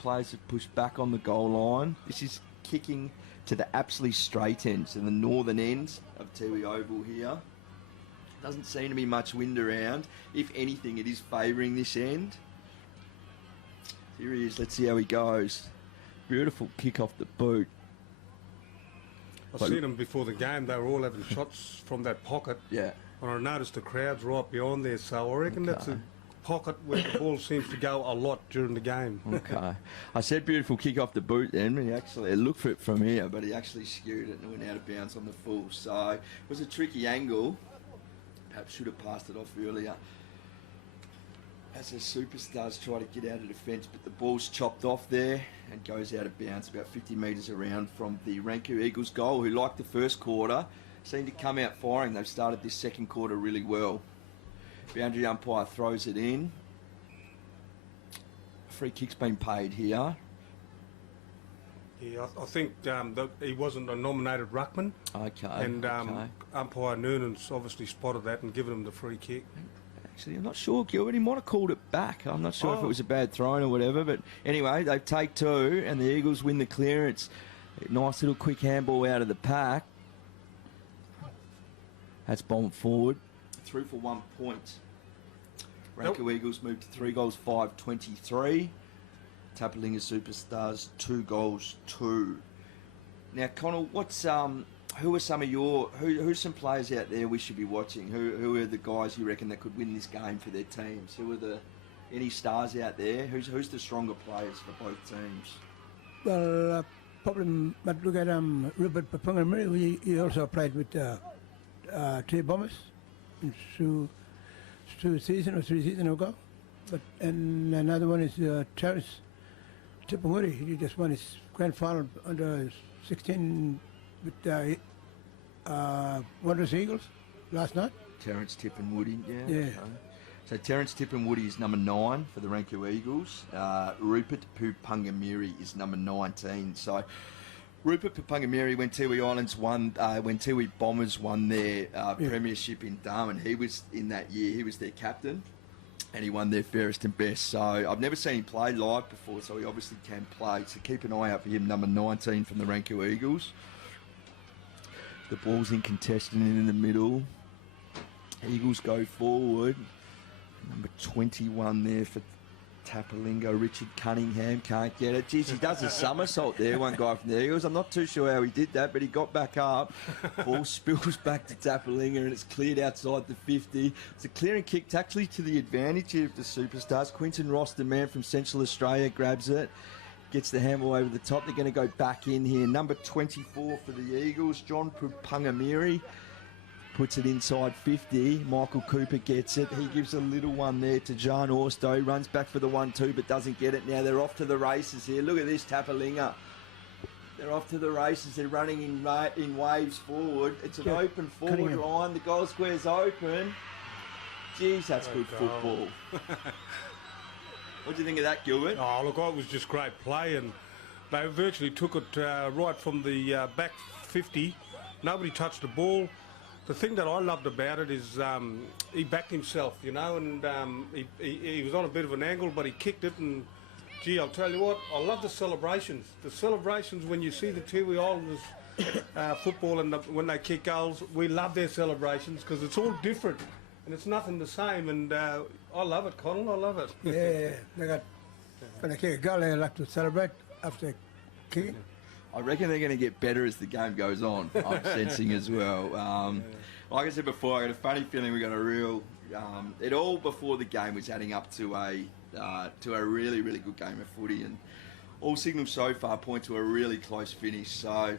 players have pushed back on the goal line. This is kicking to the absolutely straight end, so the northern end of Tiwi Oval here. Doesn't seem to be much wind around. If anything, it is favouring this end. Here he is. Let's see how he goes. Beautiful kick off the boot. I've seen them before the game. They were all having shots from that pocket. Yeah. And I noticed the crowd's right beyond there, so I reckon that's a pocket where the ball seems to go a lot during the game. Okay. I said beautiful kick off the boot then, but he looked for it from here, but he actually skewed it and went out of bounds on the full. So it was a tricky angle. Perhaps should have passed it off earlier. As the Superstars try to get out of defence, but the ball's chopped off there and goes out of bounds about 50 metres around from the Ranku Eagles goal, who, like the first quarter, seem to come out firing. They've started this second quarter really well. Boundary umpire throws it in. Free kick's been paid here. Yeah, I think he wasn't a nominated ruckman. Okay. And umpire Noonan's obviously spotted that and given him the free kick. Actually, I'm not sure, Gilbert. He might have called it back. I'm not sure if it was a bad throw or whatever. But anyway, they take 2 and the Eagles win the clearance. Nice little quick handball out of the pack. That's bombed forward. Through for 1 point. Ranku Eagles moved to 3 goals, 5-23. Tapalinga Superstars 2 goals, 2. Now, Connell, who are some of who's some players out there we should be watching? Who are the guys you reckon that could win this game for their teams? Who are any stars out there? Who's the stronger players for both teams? Well, probably might look at Rupert Papungamiri. He also played with Tiwi Bombers in two seasons or 3 seasons ago. And another one is Terence Tipunguri. He just won his grand final under 16 with Wanderers Eagles last night. Terence Tipunguri, yeah. Yeah. Okay. So Terence Tipunguri is number 9 for the Ranku Eagles. Rupert Papungamiri is number 19. So Rupert Papungamiri, when Tiwi Islands won, when Tiwi Bombers won their premiership in Darwin, he was in that year. He was their captain, and he won their fairest and best. So I've never seen him play live before, so he obviously can play. So keep an eye out for him, number 19 from the Ranku Eagles. The ball's in contested in the middle. Eagles go forward. Number 21 there for Tapalinga, Richard Cunningham, can't get it. Geez, he does a somersault there, one guy from the Eagles. I'm not too sure how he did that, but he got back up. Ball spills back to Tapalinga and it's cleared outside the 50. It's a clearing kick actually to the advantage here of the Superstars. Quinton Ross, the man from Central Australia, grabs it. Gets the handball over the top. They're going to go back in here. Number 24 for the Eagles, John Papungamiri. Puts it inside 50. Michael Cooper gets it. He gives a little one there to John Orsto. Runs back for the 1-2 but doesn't get it. Now they're off to the races here. Look at this Tapalinga. They're off to the races. They're running in waves forward. It's an open forward line. The goal square's open. Geez, that's good football. What do you think of that, Gilbert? Oh, look, it was just great play, and they virtually took it right from the back 50. Nobody touched the ball. The thing that I loved about it is he backed himself, you know, and he was on a bit of an angle, but he kicked it, and gee, I'll tell you what, I love the celebrations. The celebrations when you see the Tiwi Islanders football and when they kick goals, we love their celebrations because it's all different and it's nothing the same, and I love it, Connell, I love it. Yeah, they got, when they kick a goal, they like to celebrate after kicking. I reckon they're going to get better as the game goes on. I'm sensing as well. Like I said before, I got a funny feeling we got a real. It all before the game was adding up to a really, really good game of footy, and all signals so far point to a really close finish. So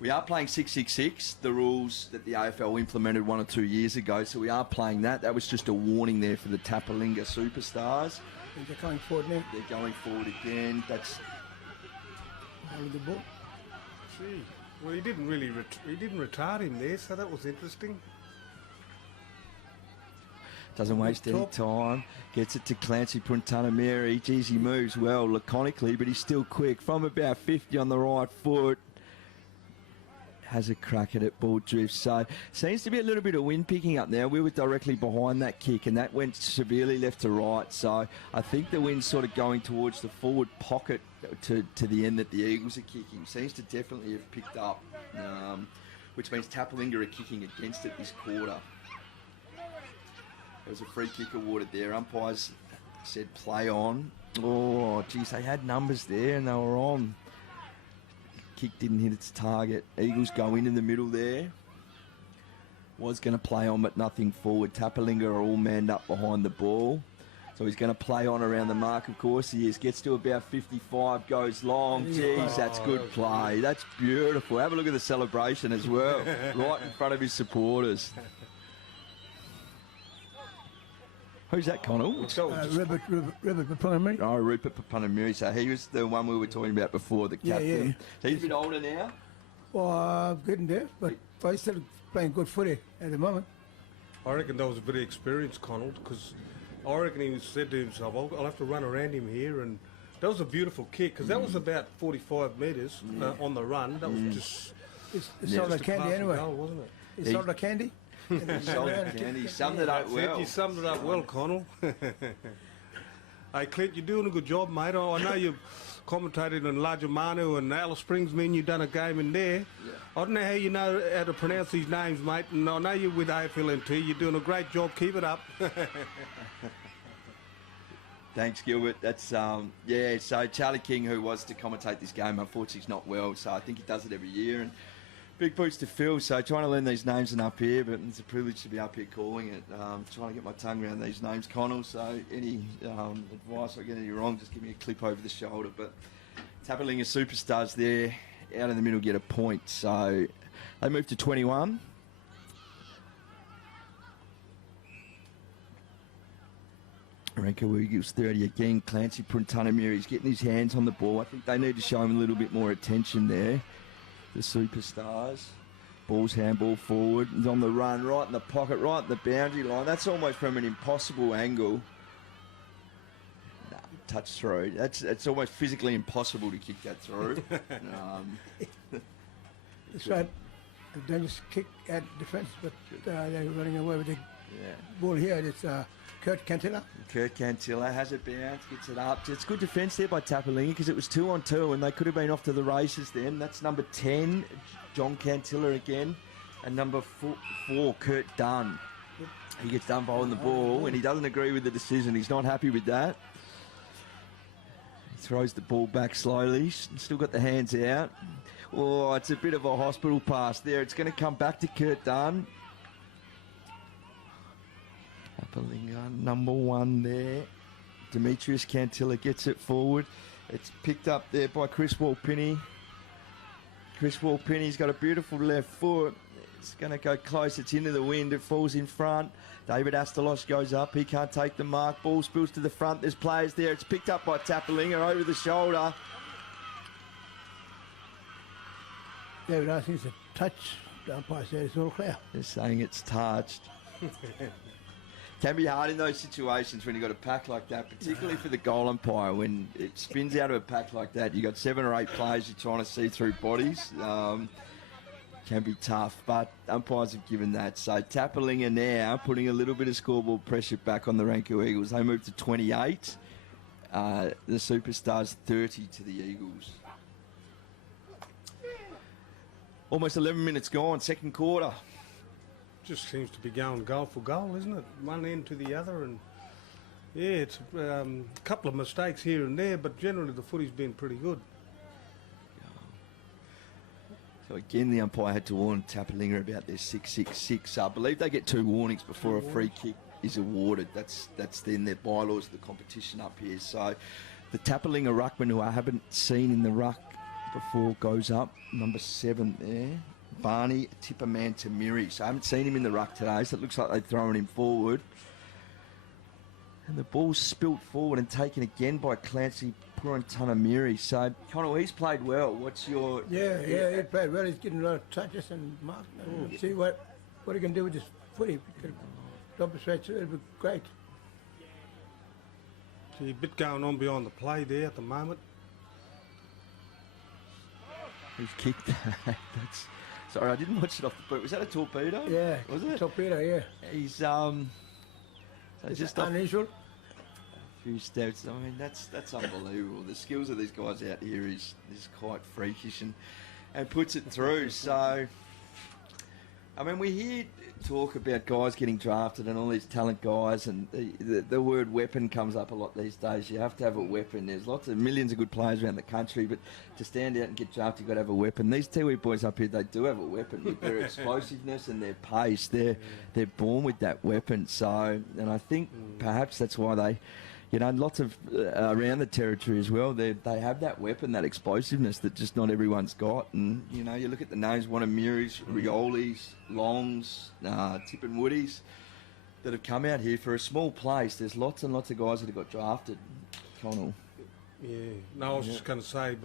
we are playing 6-6-6, the rules that the AFL implemented 1 or 2 years ago. So we are playing that. That was just a warning there for the Tapalinga Superstars. And they're going forward now. They're going forward again. That's. The ball. Gee, well, he didn't really he didn't retard him there, so that was interesting. Doesn't waste any time. Gets it to Clancy Puntanameri. Geez, he moves well laconically, but he's still quick. From about 50 on the right foot. Has a crack at it, ball drifts. So seems to be a little bit of wind picking up now. We were directly behind that kick and that went severely left to right. So I think the wind's sort of going towards the forward pocket to the end that the Eagles are kicking. Seems to definitely have picked up, which means Tapalinga are kicking against it this quarter. There was a free kick awarded there. Umpires said play on. Oh, geez, they had numbers there and they were on. Kick didn't hit its target. Eagles go in the middle there. Was going to play on, but nothing forward. Tapalinga are all manned up behind the ball. So he's going to play on around the mark, of course he is. Gets to about 55, goes long. Geez, that's good play. That's beautiful. Have a look at the celebration as well. Right in front of his supporters. Who's that, Connell? Rupert Papungamiri. Oh, Rupert Papungamiri. So he was the one we were talking about before, the captain. Yeah. So he's a bit older now? Well, getting there, but he's still playing good footy at the moment. I reckon that was a bit of experience, Connell, because I reckon he said to himself, I'll have to run around him here, and that was a beautiful kick, because that was about 45 metres on the run. That was just... It's all like candy anyway. Goal, wasn't it? It's all like candy. He summed it up well. You summed it up well, Connell. Hey, Clint, you're doing a good job, mate. I know you've commentated on Larger Manu and Alice Springs, you've done a game in there. Yeah. I don't know how you know how to pronounce these names, mate, and I know you're with AFLNT. You're doing a great job. Keep it up. Thanks, Gilbert. That's, so Charlie King, who was to commentate this game, unfortunately is not well, so I think he does it every year. And Big boots to fill, so trying to learn these names and up here, but it's a privilege to be up here calling it. Trying to get my tongue around these names, Connell, so any advice I get any wrong, just give me a clip over the shoulder. But Tapalinga Superstars there, out in the middle, get a point, so they move to 21. Ranku Eagles 30 again. Clancy Pruntanamiri's getting his hands on the ball. I think they need to show him a little bit more attention there. The Superstars. Ball's handball forward. He's on the run, right in the pocket, right in the boundary line. That's almost from an impossible angle. Nah, touch through. It's almost physically impossible to kick that through. That's right. They just kick at defence, but they're running away with the ball here. It's Kurt Cantilla. Kurt Cantilla has it bounced, gets it up. It's good defence there by Tapalinga because it was 2-on-2 and they could have been off to the races then. That's number 10, John Cantilla again, and number 4, Kurt Dunn. He gets done by holding the ball and he doesn't agree with the decision. He's not happy with that. He throws the ball back slowly. Still got the hands out. Oh, it's a bit of a hospital pass there. It's going to come back to Kurt Dunn. Tapalinga, number 1 there. Demetrius Cantilla gets it forward. It's picked up there by Chris Walpini. Chris Walpini's got a beautiful left foot. It's going to go close. It's into the wind. It falls in front. David Astalos goes up. He can't take the mark. Ball spills to the front. There's players there. It's picked up by Tapalinga over the shoulder. David Astalos thinks a touch. The umpire said it's all clear. They're saying it's touched. Can be hard in those situations when you've got a pack like that, particularly for the goal umpire. When it spins out of a pack like that, you've got 7 or 8 players you're trying to see through bodies. Can be tough, but umpires have given that. So Tapalinga now putting a little bit of scoreboard pressure back on the Ranku Eagles. They move to 28. The Superstars 30 to the Eagles. Almost 11 minutes gone, second quarter. Just seems to be going goal for goal, isn't it? One end to the other, and yeah, it's a couple of mistakes here and there, but generally the footy's been pretty good. So again, the umpire had to warn Tapalinga about their 6-6-6. I believe they get 2 warnings before a free kick is awarded. That's then their bylaws of the competition up here. So the Tapalinga ruckman, who I haven't seen in the ruck before, goes up. Number 7 there. Barney Tipperman Tamiri. So I haven't seen him in the ruck today, so it looks like they've thrown him forward. And the ball's spilt forward and taken again by Clancy Purantanamiri. So, Connell, he's played well. What's your... Yeah, he played well. He's getting a lot of touches and marks. See what he can do with his footy. Drop it straight through, it'll be great. See a bit going on behind the play there at the moment. He's kicked that. Sorry, I didn't watch it off the boot. Was that a torpedo? Yeah. Was it? Torpedo, yeah. He's, so just unusual. A few steps. I mean, that's unbelievable. The skills of these guys out here is quite freakish and puts it through. So, I mean, we hear talk about guys getting drafted and all these talent guys, and the word weapon comes up a lot these days. You have to have a weapon. There's millions of good players around the country, but to stand out and get drafted, you've got to have a weapon. These Tiwi boys up here, they do have a weapon with their explosiveness and their pace. They're born with that weapon. So, and I think perhaps that's why they, lots of around the territory as well, they have that weapon, that explosiveness that just not everyone's got. And, you look at the names, Wanamiris, Riolis, Longs, Tip and Woodies that have come out here for a small place. There's lots and lots of guys that have got drafted, Connell. Yeah, no, I was just going to say,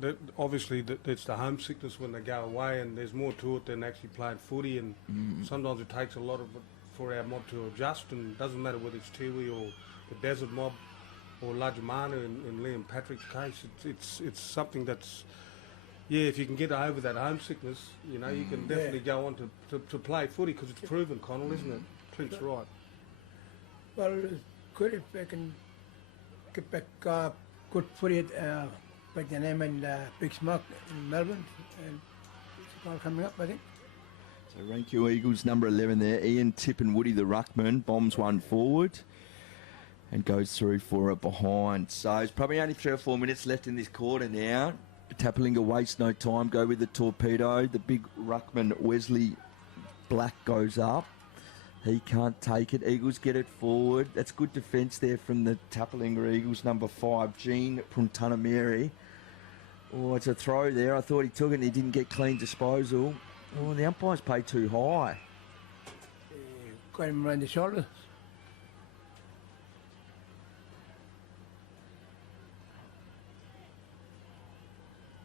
but obviously it's the homesickness when they go away, and there's more to it than actually playing footy, and sometimes it takes a lot of it for our mob to adjust, and it doesn't matter whether it's Tiwi or the Desert Mob or Lajamana in Liam Patrick's case. It's something that's, if you can get over that homesickness, you can definitely go on to play footy, because it's proven, Connell, isn't it? Clint's right. Well, it's good if they can get back good footy at back the name and Big Smoke in Melbourne, and it's all coming up, I think. So Ranku Eagles number 11 there. Ian, Tip and Woody the ruckman bombs one forward and goes through for a behind. So it's probably only 3 or 4 minutes left in this quarter now. Tapalinga waste no time, go with the torpedo. The big ruckman Wesley Black goes up. He can't take it. Eagles get it forward. That's good defence there from the Tapalinga Eagles, number 5, Gene Pruntanamiri. Oh, it's a throw there. I thought he took it and he didn't get clean disposal. Oh, the umpires pay too high. Got him around the shoulders.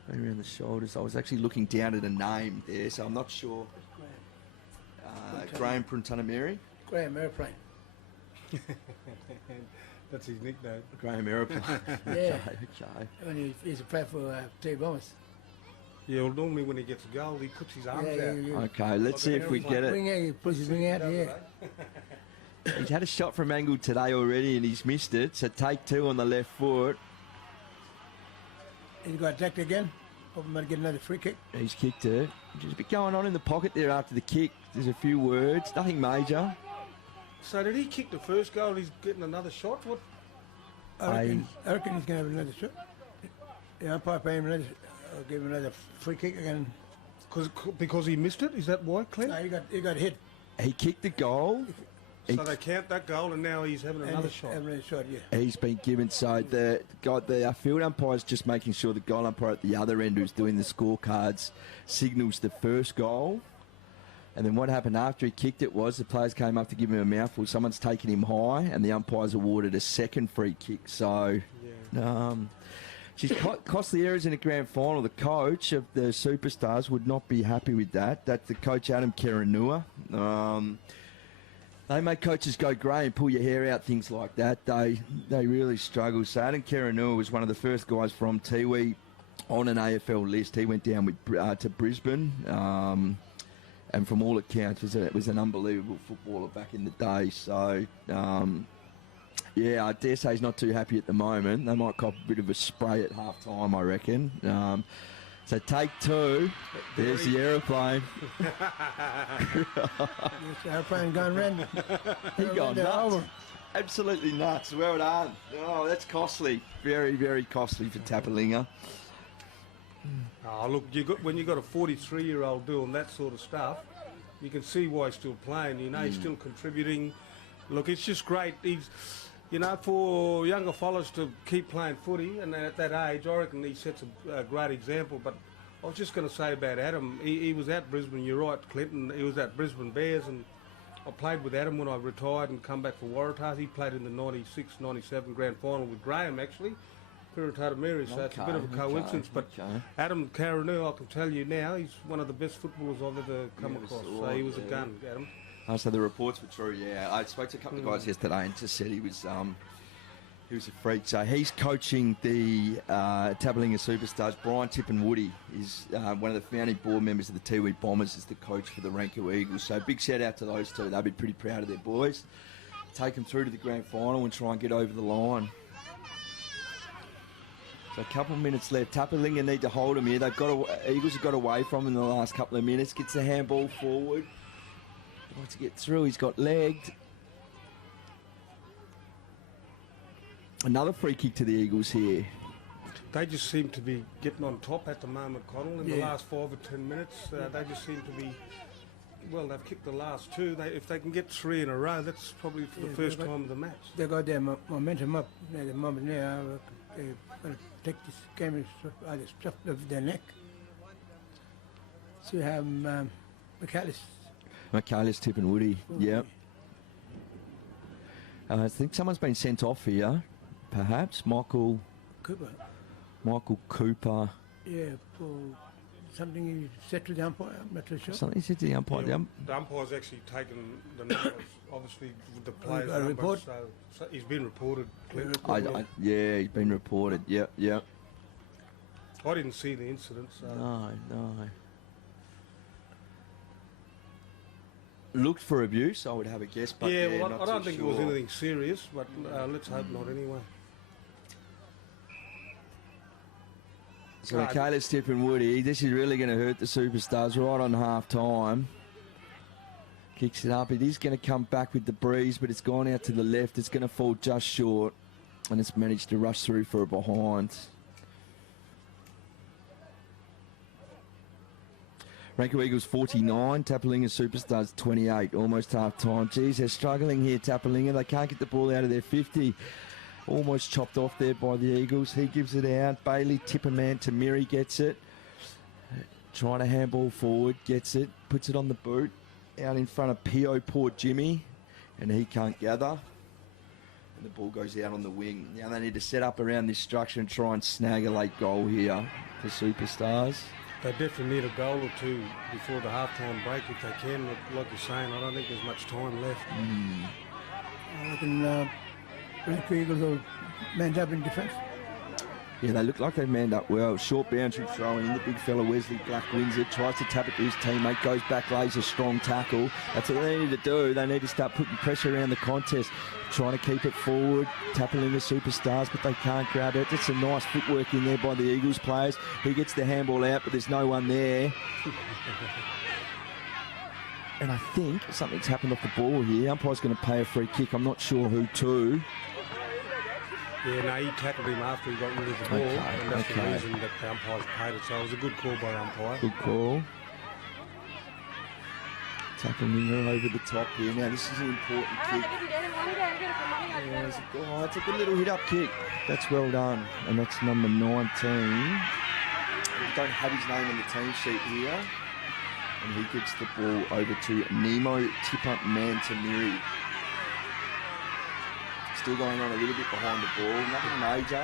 Around the shoulders. I was actually looking down at a name there, so I'm not sure. Graham Pruntanamiri. Graham Airplane. That's his nickname. Graham Airplane. Yeah. Okay. And he's a player for T Bombers. Yeah, well, normally when he gets a goal, he puts his arms out. Okay, let's see if we get it. He puts his wing out, yeah. He's had a shot from angle today already and he's missed it, so take 2 on the left foot. He's got attacked again. Hope he might get another free kick. He's kicked it. There's a bit going on in the pocket there after the kick. There's a few words, nothing major. So did he kick the first goal? He's getting another shot? What? I reckon he's going to have another shot. The umpire pay him another, give him another free kick again. Because he missed it? Is that why, Clint? No, he got hit. He kicked the goal. So they count that goal and now he's having another shot. Having another shot, yeah. He's been given, so the field umpire's just making sure the goal umpire at the other end who's doing the scorecards signals the first goal. And then what happened after he kicked it was the players came up to give him a mouthful. Someone's taken him high and the umpire's awarded a second free kick. So she's costly errors in the grand final. The coach of the Superstars would not be happy with that. That's the coach, Adam Karanua. They make coaches go grey and pull your hair out, things like that. They really struggle. So Adam Karanua was one of the first guys from Tiwi on an AFL list. He went down with to Brisbane, and from all accounts, was an unbelievable footballer back in the day. So, I dare say he's not too happy at the moment. They might cop a bit of a spray at half time, I reckon. So take 2. There's the aeroplane. The aeroplane gone round. He gone nuts. Absolutely nuts. Well done. Oh, that's costly. Very, very costly for Tapalinga. Oh, look, when you got a 43-year-old doing that sort of stuff, you can see why he's still playing. You know, he's still contributing. Look, it's just great. For younger fellas to keep playing footy, and at that age, I reckon he sets a great example. But I was just going to say about Adam, he was at Brisbane, you're right, Clinton, he was at Brisbane Bears, and I played with Adam when I retired and come back for Waratahs. He played in the 96-97 grand final with Graham, actually, Tapalinga, so it's a bit of a coincidence. But Adam Karanua, I can tell you now, he's one of the best footballers I've ever come across. So he was a gun, Adam. So the reports were true, yeah. I spoke to a couple of guys yesterday and just said he was a freak. So he's coaching the Tapalinga Superstars. Brian Tippenwoody is one of the founding board members of the Tiwi Bombers, is the coach for the Ranku Eagles. So big shout out to those two. They'll be pretty proud of their boys. Take them through to the grand final and try and get over the line. So a couple of minutes left. Tapalinga need to hold them here. Eagles have got away from him in the last couple of minutes. Gets the handball forward. Wants to get through. He's got legged. Another free kick to the Eagles here. They just seem to be getting on top at the moment, Connell. In the last 5 or 10 minutes, they just seem to be... Well, they've kicked the last 2. If they can get 3 in a row, that's probably for the first time of the match. They got their momentum up at the moment now. They're going to take this game and stuff over their neck. So you have Michaelis Tippenwoody, yep. I think someone's been sent off here, perhaps. Michael Cooper. Yeah, for something he said to the umpire, I'm not too sure. Something he said to the umpire. Yeah, the umpire's actually taken the numbers, obviously, with the players' numbers. So he's been reported. Yeah, he's been reported, yep. I didn't see the incident, so... No. Looked for abuse, I would have a guess, but I don't think it was anything serious, but let's hope not anyway. So Michaelis Tippenwoody, this is really going to hurt the Superstars right on half time. Kicks it up. It is going to come back with the breeze, but it's gone out to the left. It's going to fall just short, and it's managed to rush through for a behind. Ranku Eagles 49, Tapalinga Superstars 28, almost half time. Geez, they're struggling here, Tapalinga. They can't get the ball out of their 50. Almost chopped off there by the Eagles. He gives it out. Bailey, tipper man to Miri, gets it. Trying to handball forward, gets it, puts it on the boot. Out in front of Pio, poor Jimmy, and he can't gather. And the ball goes out on the wing. Now they need to set up around this structure and try and snag a late goal here for Superstars. They definitely need a goal or two before the halftime break if they can. Like you're saying, I don't think there's much time left. I reckon Ranku Eagles will man up in defence. Yeah, they look like they've manned up well. Short boundary throw in. The big fella Wesley Black wins it, tries to tap it to his teammate, goes back, lays a strong tackle. That's what they need to do. They need to start putting pressure around the contest, trying to keep it forward, tackling the Superstars, but they can't grab it. That's a nice footwork in there by the Eagles players. He gets the handball out, but there's no one there. And I think something's happened off the ball here. Umpire's going to pay a free kick. I'm not sure who to. Yeah, no, he tackled him after he got rid of the ball, and that's the reason that the umpires paid it. So it was a good call by umpire. Good call. Tapalinga over the top here. Now this is an important kick. Yeah, it's a good little hit-up kick. That's well done, and that's number 19. We don't have his name on the team sheet here. And he gets the ball over to Nemo, tip-up man to Miri. Still going on a little bit behind the ball, nothing major. A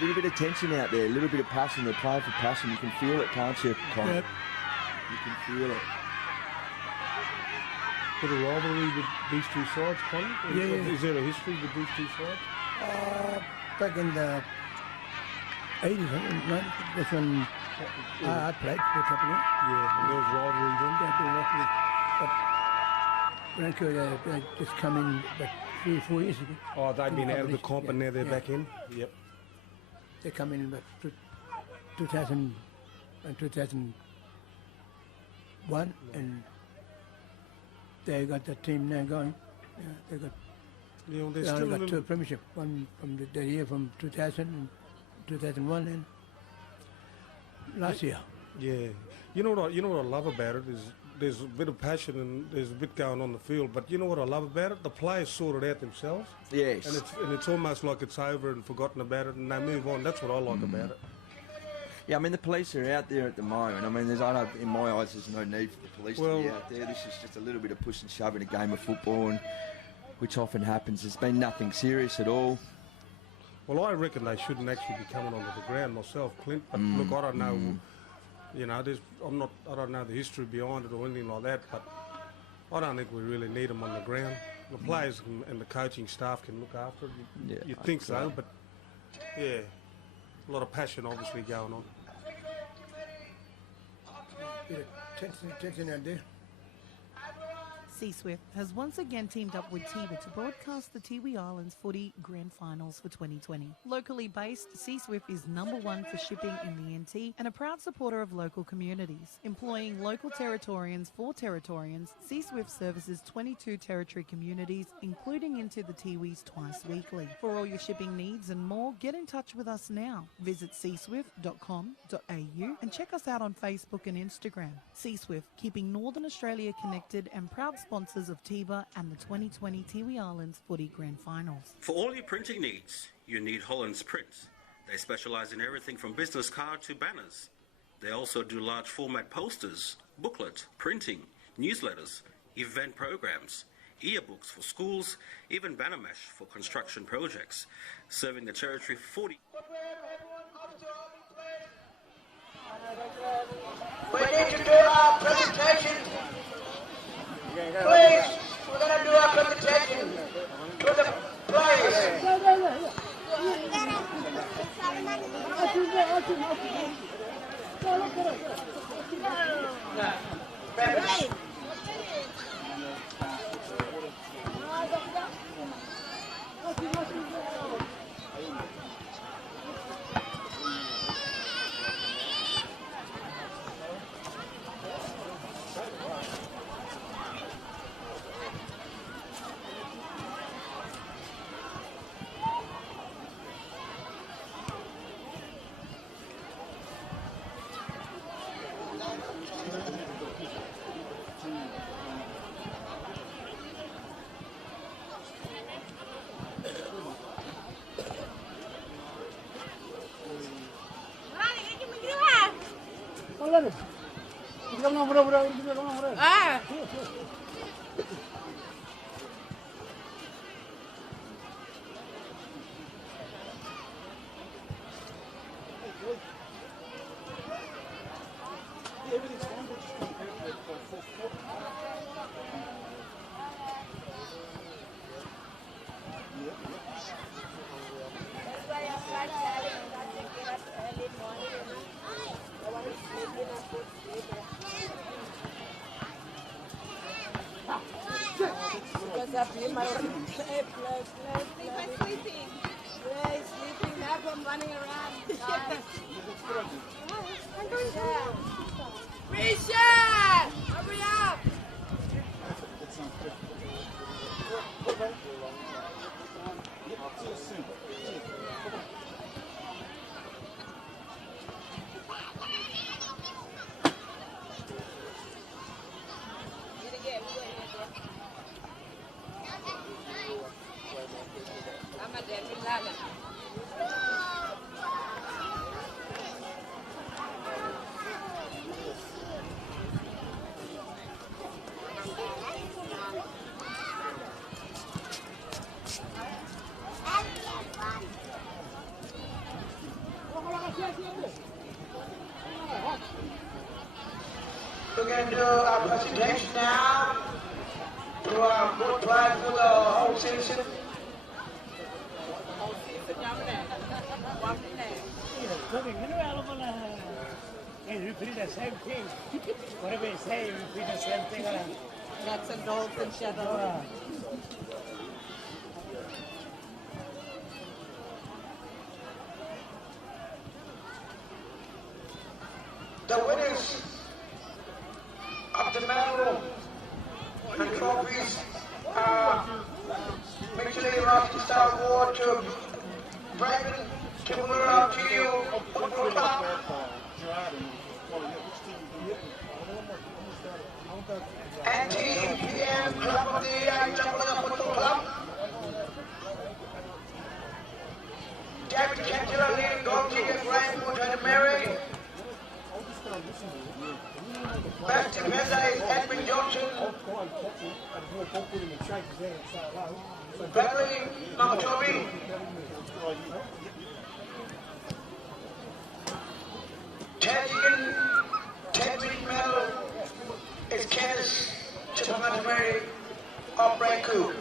little bit of tension out there, a little bit of passion. They're playing for passion. You can feel it, can't you, Con? Yep. You can feel it. Bit of rivalry with these two sides, Connie? Yeah. Is there a history with these two sides? Back in the 80s, that's when I played for Tapalinga. Yeah, and there was rivalry then? Yeah, there was rivalry. But Ranku, they just come in like 3 or 4 years ago. Oh, they've been out of the comp and now they're back in? Yep. They come in about 2000 and 2001, and they got the team now going. They got. They only got 2 premiership. One from the year from 2000 and 2001, and last year. Yeah. You know what I love about it is there's a bit of passion and there's a bit going on the field, but you know what I love about it? The players sort it out themselves. Yes. And it's almost like it's over and forgotten about it and they move on. That's what I like about it. Yeah, I mean, the police are out there at the moment. I mean, in my eyes, there's no need for the police to be out there. This is just a little bit of push and shove in a game of football, and which often happens. There's been nothing serious at all. Well, I reckon they shouldn't actually be coming onto the ground myself, Clint. But look, I don't know. You know, I don't know the history behind it or anything like that. But I don't think we really need them on the ground. The players and the coaching staff can look after it. You'd think so, but yeah, a lot of passion obviously going on. Tension out there. C-Swift has once again teamed up with Tiwi to broadcast the Tiwi Islands Footy Grand Finals for 2020. Locally based, C-Swift is #1 for shipping in the NT and a proud supporter of local communities. Employing local Territorians for Territorians, C-Swift services 22 Territory communities, including into the Tiwis twice weekly. For all your shipping needs and more, get in touch with us now. Visit cswift.com.au and check us out on Facebook and Instagram. C-Swift, keeping Northern Australia connected and proud sponsors of TIBA and the 2020 Tiwi Islands Footy Grand Finals. For all your printing needs, you need Holland's Prints. They specialise in everything from business card to banners. They also do large format posters, booklet, printing, newsletters, event programs, earbooks for schools, even banner mesh for construction projects, serving the Territory for 40. We need to do our presentation. Please, we're going to do our presentation to the players. Ah. Because I've been my play. Sleeping. Yeah, sleeping. Now I'm running around. Risha! Hurry up! We're going to do our presentation now to our good prize for the whole season. Hey, repeat the same thing. Whatever you say, repeat the same thing. Nuts and bolts and shadow. The winners of the medal and trophies are Michelin Rocky Star Award to Brandon Timura to you, Football Club. And Team PM Club of the Year, Tapalinga Football Club. David Cantilla leading goalkeeper, Ranku and Mary. Best defender is Edwin Johnson. Bradley Mamaturi. Teddy medal is Kenneth Chipamari of Ranku.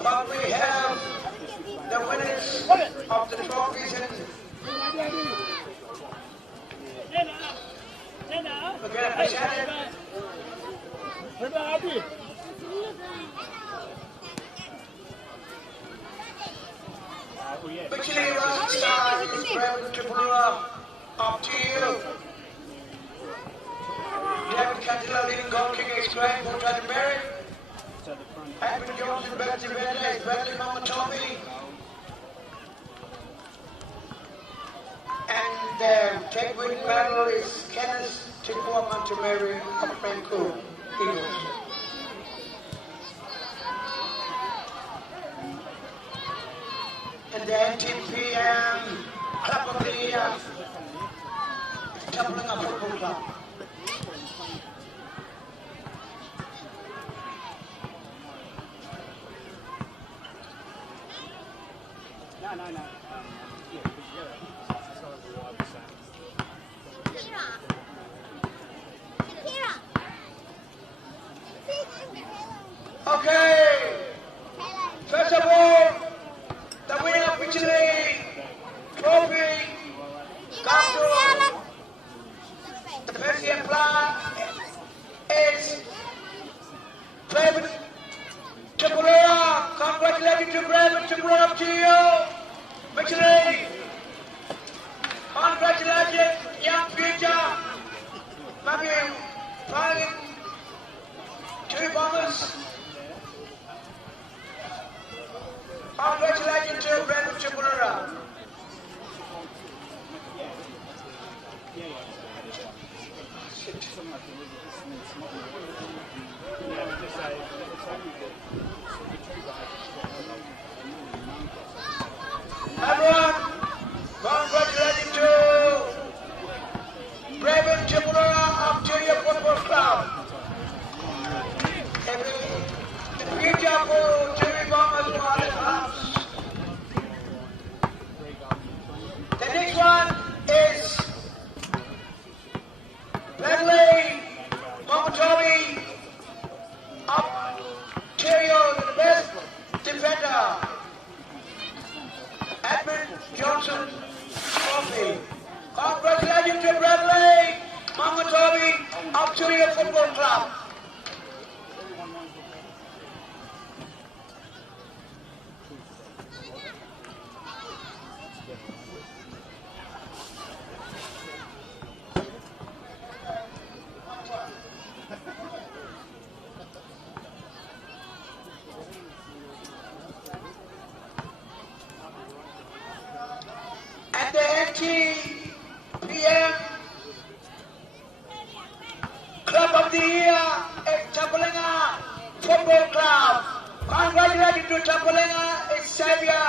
But we have the winners of the trophies and we're going to present it. Michelin Rocky Star is Brandon Timura Up to you. David Cantilla leading goal kick is great for Tony Berry. Edwin Jones and Betsy Verde, Bradley Mama Tommy. And the take winning medal is Kenneth Tipua Montemary of Ranku, Eagles. And the NTPM Club of the Year, Tapalinga Football Club. No. Okay. First of all, the winner of Victory Trophy comes to the first year plan is David Chapulera. Congratulations to David Chapulera, up to you. Victory. Congratulations, young future. Maybe playing 2 bombers. Congratulations to Brandon Chapulera. Everyone, congratulations to Brandon Chapulera of Junior Football Club. The future for Tiwi Bombers for other clubs. The next one is Bradley Momotobi of Ontario, the best defender. Edmund Johnson Trophy. Congratulations to Bradley Momotobi of Ontario Football Club. And the NTPM Club of the Year at Tapalinga Football Club. Congratulations to Tapalinga, its Xavier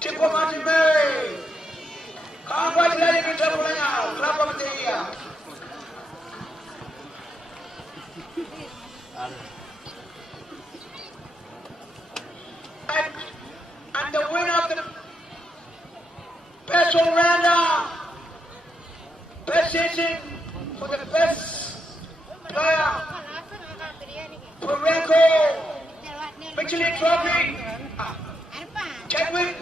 Tipo Montemary. Congratulations to Tapalinga Club of the Year. And the winner of the best all-rounder, best season for the best player for Ranku, Michelin Trophy, Chadwick,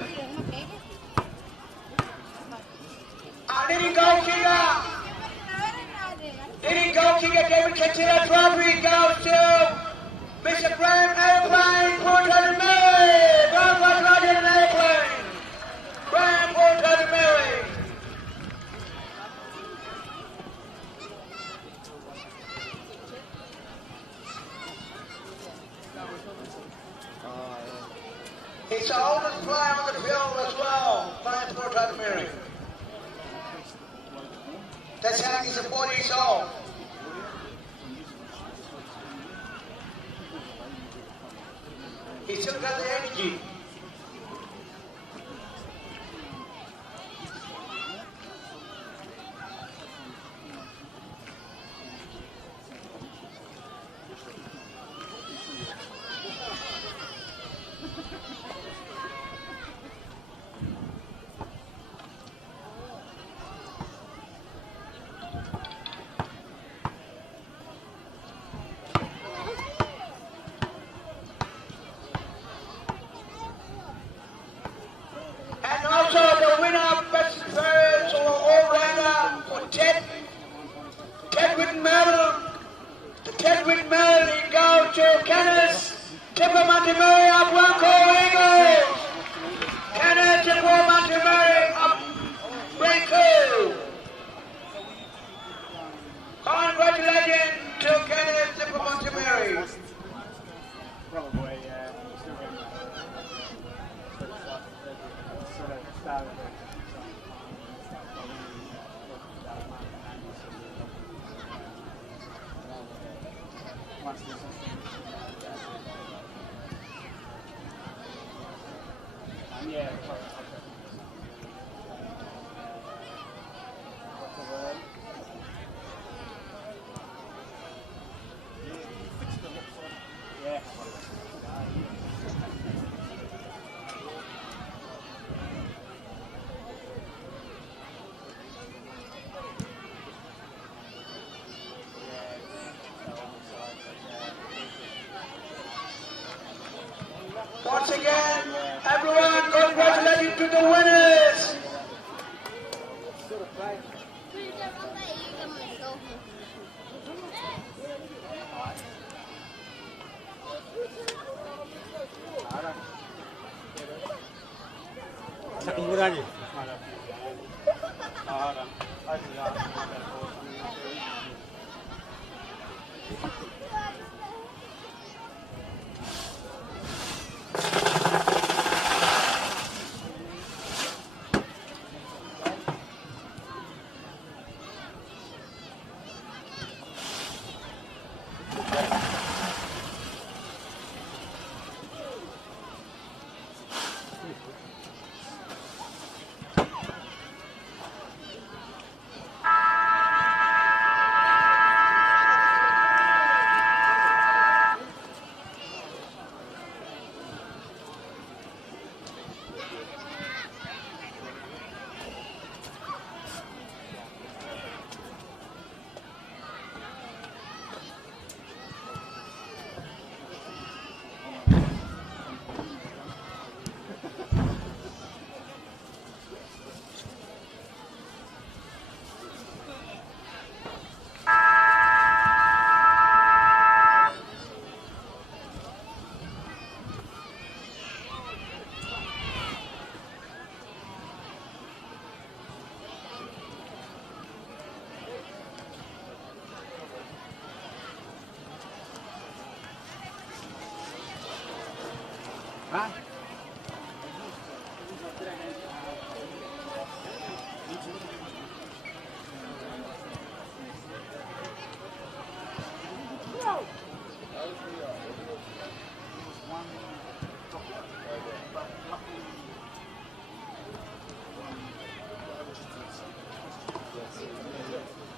leading goal kicker David Cantilla Trophy goes to Mr. Graham Airplane for Tony Mary. Congratulations, Airplane. Graham for Tony Mary. He's the oldest player on the field as well, playing for Tony Mary. That's how he's 40 years old. He's still got the energy. And also the winner of best first or all-rounder for Ted Whitten medal. The Ted Whitten medal goes to Kenneth Tipper Montemary of Ranku Eagles. Kenneth Tipper Montemary of Ranku. Yeah. Once again, everyone, congratulations to the winners.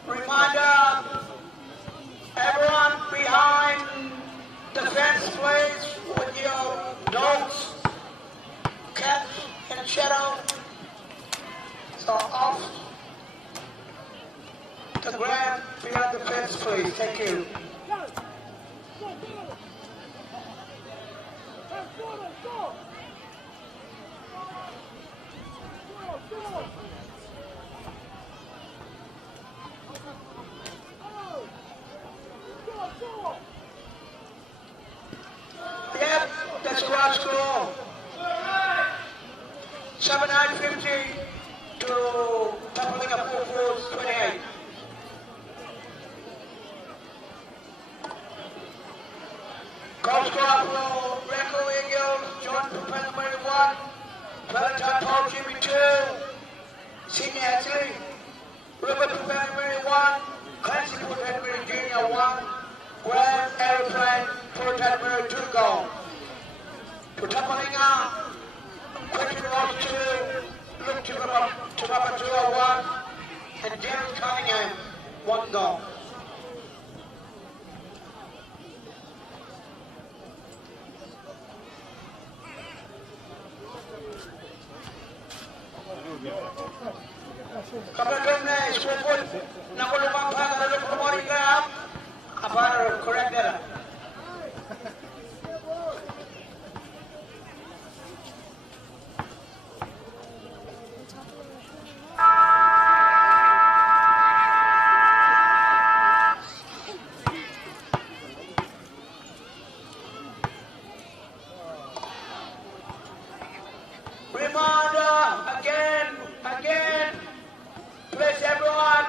Reminder, everyone behind the fence, please, with your dogs, cats, and shadow. So off the ground behind the fence, please. Thank you. Yep, that's cross score. 7950 to Tapalinga 4428. Goal scorer for Ranku Eagles, John Penalty 1, Valentine Paul Jimmy 2, Sydney Ashley, Robert Penalty 1, Clancy Penalty Junior 1, Grand Aeroplane Penalty 2 goal. To Tapalinga, Quentin Ross 2, Luke Tupapa 201, and James Cunningham 1 goal. Kapatene, Swaput, Nakulumang Panga, Kumori Grab, Aparo, correct that. Reminder, again, please everyone,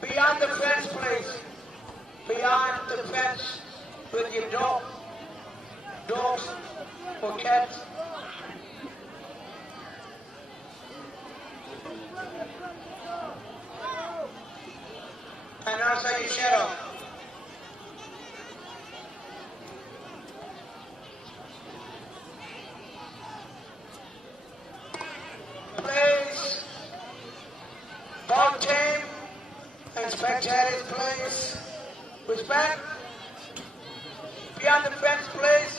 beyond the fence please, beyond the fence with your dogs or cats. And also your shadow. Both team and spectators, please. Respect. Beyond the fence, please.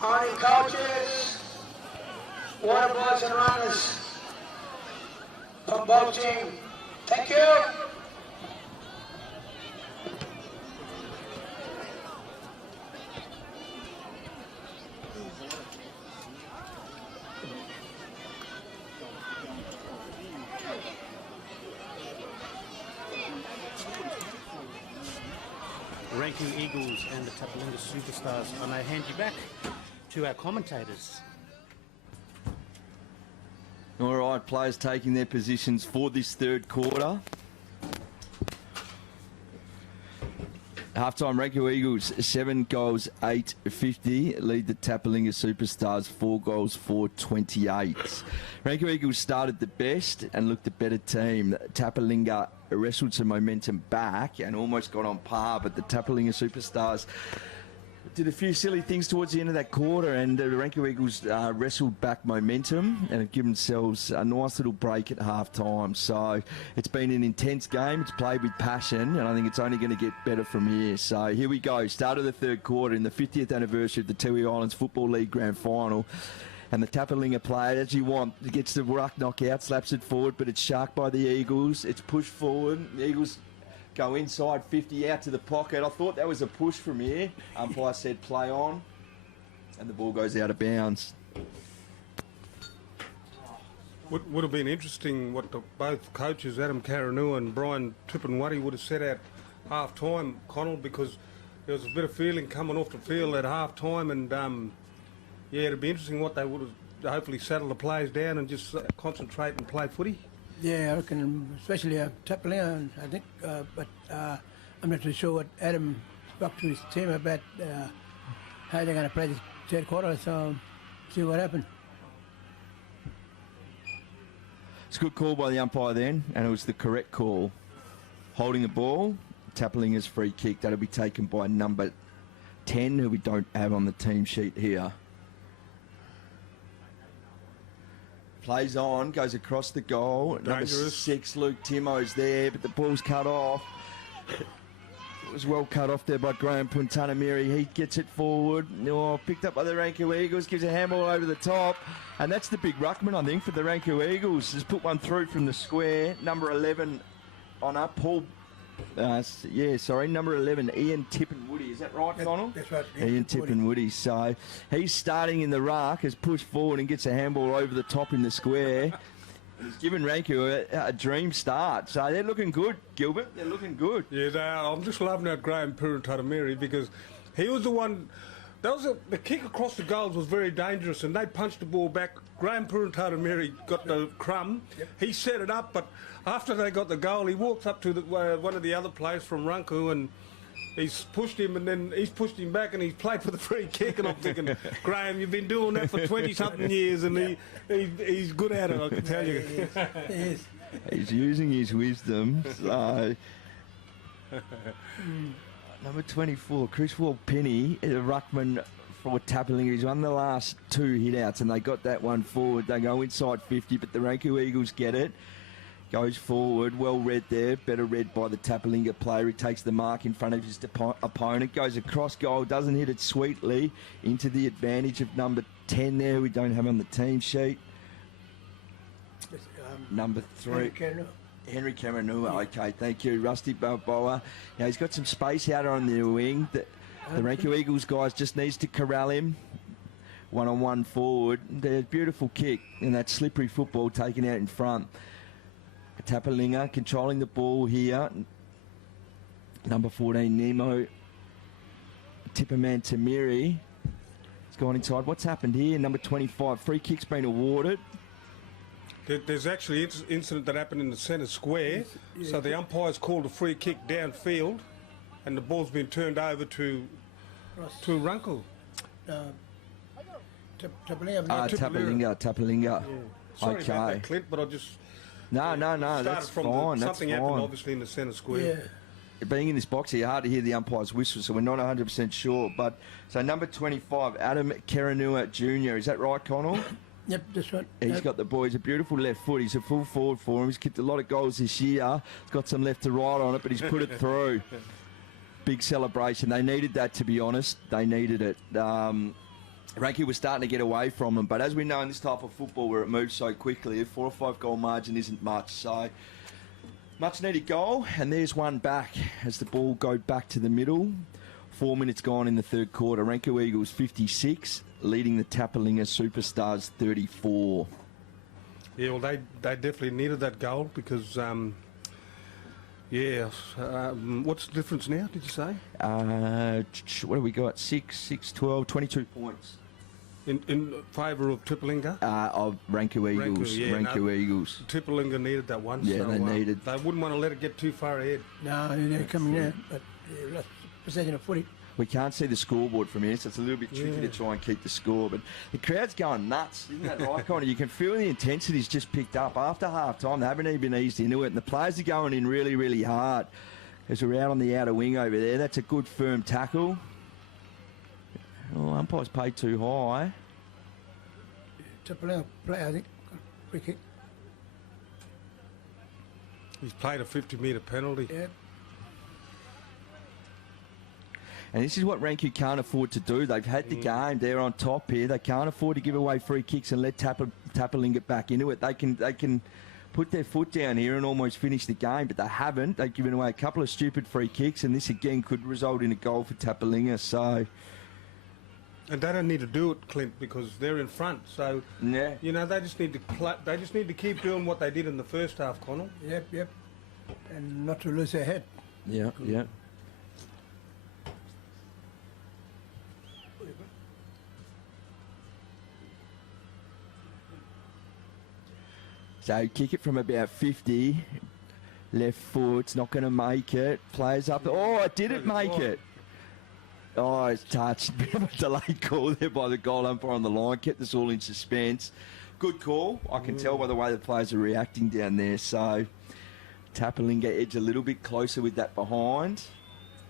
Honoring coaches, water boys and runners from both teams. Thank you. Ranku Eagles and the Tapalinga Superstars. And I hand you back to our commentators. All right, players taking their positions for this third quarter. Halftime, Ranku Eagles 7 goals, 8-50. Lead the Tapalinga Superstars 4 goals, 4-28. Ranku Eagles started the best and looked the better team. Tapalinga wrestled some momentum back and almost got on par, but the Tapalinga Superstars did a few silly things towards the end of that quarter, and the Ranku Eagles wrestled back momentum and have given themselves a nice little break at half-time. So it's been an intense game. It's played with passion, and I think it's only going to get better from here. So here we go. Start of the third quarter in the 50th anniversary of the Tiwi Islands Football League Grand Final. And the Tapalinga player, as you want, gets the ruck knockout, slaps it forward, but it's sharked by the Eagles. It's pushed forward. The Eagles go inside 50 out to the pocket. I thought that was a push from here. Umpire said play on, and the ball goes out of bounds. Would have been interesting what both coaches, Adam Karanua and Brian Tippenwadi, would have said at half-time, Connell, because there was a bit of feeling coming off the field at half-time, and yeah, it'd be interesting what they would have hopefully settled the players down and just concentrate and play footy. Yeah, I reckon, especially Tapalinga, I think, but I'm not too sure what Adam spoke to his team about how they're going to play this third quarter, so see what happens. It's a good call by the umpire then, and it was the correct call. Holding the ball, Tapalinga's free kick. That'll be taken by number 10, who we don't have on the team sheet here. Plays on, goes across the goal. Number 6, Luke Timo's there, but the ball's cut off. It was well cut off there by Graham Puntanamiri. He gets it forward. Oh, picked up by the Ranku Eagles, gives a handball over the top. And that's the big ruckman, I think, for the Ranku Eagles. Just put one through from the square. Number 11 on up, number 11, Ian Tippenwoody. Is that right, Connell? That's right. Ian Tippenwoody. So he's starting in the ruck, has pushed forward and gets a handball over the top in the square. He's given Ranku a dream start. So they're looking good, Gilbert. They're looking good. Yeah, they are. I'm just loving that Graham Purantatamiri because he was the one. The kick across the goals was very dangerous, and they punched the ball back. Graham Purantatamiri got the crumb. Yep. He set it up, but after they got the goal, he walks up to one of the other players from Ranku, and he's pushed him, and then he's pushed him back, and he's played for the free kick. And I'm thinking, Graham, you've been doing that for 20-something years, and he's good at it, I can tell you. Yes. He's using his wisdom. So number 24, Chris Walpenny, a ruckman for Tapalinga. He's won the last 2 hit-outs, and they got that one forward. They go inside 50, but the Ranku Eagles get it. Goes forward, well read there, better read by the Tapalinga player. He takes the mark in front of his opponent, goes across goal, doesn't hit it sweetly, into the advantage of number 10 there, we don't have on the team sheet. Number 3. Henry Karanua, okay, thank you. Rusty Balboa. Now he's got some space out on the wing. The Ranku Eagles guys just needs to corral him. One-on-one forward. There's a beautiful kick, and that slippery football taken out in front. Tapalinga controlling the ball here. Number 14, Nemo Tipperman Tamiri. It's gone inside. What's happened here? Number 25, free kick's been awarded. There's actually an incident that happened in the centre square. Yes. So the umpire's called a free kick downfield, and the ball's been turned over to Ranku. Tapalinga. Yeah. Sorry about that, Okay. Clint, but I just... No, that's from fine. something That's happened, fine. obviously, in the centre square. being in this box here, hard to hear the umpire's whistle, so we're not 100% sure. But so number 25, Adam Karanua Jr. Is that right, Connell? Yep, that's right. He's got the boys a beautiful left foot. He's a full forward for him. He's kicked a lot of goals this year. He's got some left to right on it, but he's put it through. Big celebration. They needed that, to be honest. They needed it. Ranku was starting to get away from them, but as we know in this type of football where it moves so quickly, a 4 or 5 goal margin isn't much. So much needed goal, and there's one back as the ball goes back to the middle. 4 minutes gone in the third quarter. Ranku Eagles 56, leading the Tapalinga Superstars 34. Yeah, well, they definitely needed that goal because, what's the difference now, did you say? What have we got? 6, 12, 22 points. In favour of Tapalinga? Of Ranku Eagles. Ranku Eagles. Tapalinga needed that one. Yeah, so, they needed. They wouldn't want to let it get too far ahead. No, they're coming out, but last possession of footy. We can't see the scoreboard from here, so it's a little bit tricky to try and keep the score. But the crowd's going nuts, isn't that right, Connor? You can feel the intensity's just picked up. After half-time, they haven't even eased into it, and the players are going in really, really hard. As we're out on the outer wing over there, that's a good firm tackle. Oh, umpire's paid too high. Tapalinga play, I think. Free kick. He's played a 50-metre penalty. Yeah. And this is what Ranku can't afford to do. They've had the game. They're on top here. They can't afford to give away free kicks and let Tapalinga back into it. They can put their foot down here and almost finish the game, but they haven't. They've given away a couple of stupid free kicks, and this again could result in a goal for Tapalinga. So, and they don't need to do it, Clint, because they're in front. So, you know, they just need to they just need to keep doing what they did in the first half, Connell. Yep. And not to lose their head. Yeah. So kick it from about 50, left foot's not going to make it. Players up. Oh, it didn't make it. Oh, it's touched. Bit of a delayed call there by the goal umpire on the line. Kept us all in suspense. Good call. I can tell by the way the players are reacting down there. So Tapalinga edge a little bit closer with that behind.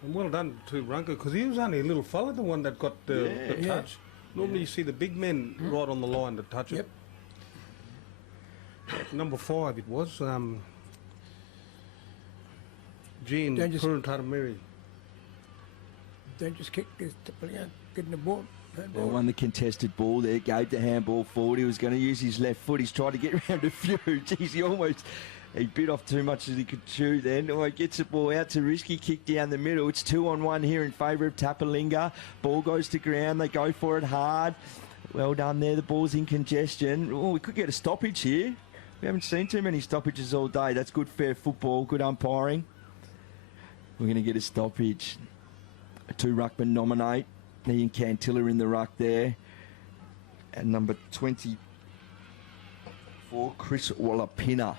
And well done to Ranku, because he was only a little fella, the one that got the touch. Normally you see the big men right on the line to touch it. Number 5 it was. Jean Purantaramiri. Don't just kick this Tapalinga, getting the ball. They won the contested ball there, gave the handball forward. He was going to use his left foot. He's tried to get around a few. Jeez, he bit off too much as he could chew then. Oh, he gets the ball out to risky kick down the middle. It's 2-on-1 here in favour of Tapalinga. Ball goes to ground. They go for it hard. Well done there. The ball's in congestion. Oh, we could get a stoppage here. We haven't seen too many stoppages all day. That's good fair football, good umpiring. We're going to get a stoppage. 2 ruckmen nominate. Ian Cantilla in the ruck there. And number 24, Chris Wallapina.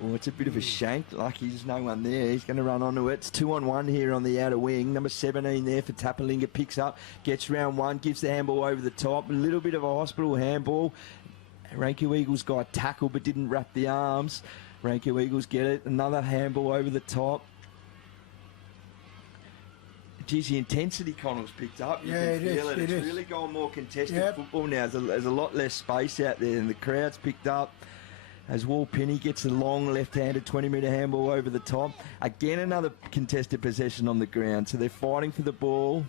Oh, it's a bit of a shank. Lucky there's no one there. He's going to run onto it. It's 2-on-1 here on the outer wing. Number 17 there for Tapalinga. Picks up, gets round one, gives the handball over the top. A little bit of a hospital handball. Ranku Eagles got tackled but didn't wrap the arms. Ranku Eagles get it. Another handball over the top. Geez, the intensity Connell's picked up. You can feel it. It's really going more contested football now. There's a lot less space out there, and the crowd's picked up. As Penny gets a long left-handed 20-metre handball over the top. Again, another contested possession on the ground. So they're fighting for the ball.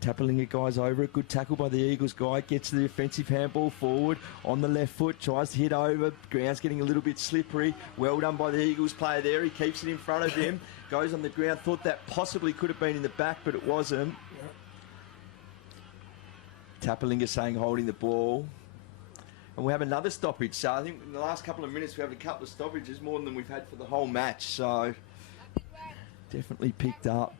Tapalinga guy's over it. Good tackle by the Eagles guy. Gets the offensive handball forward on the left foot. Tries to hit over. Ground's getting a little bit slippery. Well done by the Eagles player there. He keeps it in front of him. Goes on the ground. Thought that possibly could have been in the back, but it wasn't. Tapalinga saying holding the ball. And we have another stoppage. So I think in the last couple of minutes we have a couple of stoppages, more than we've had for the whole match. So definitely picked up.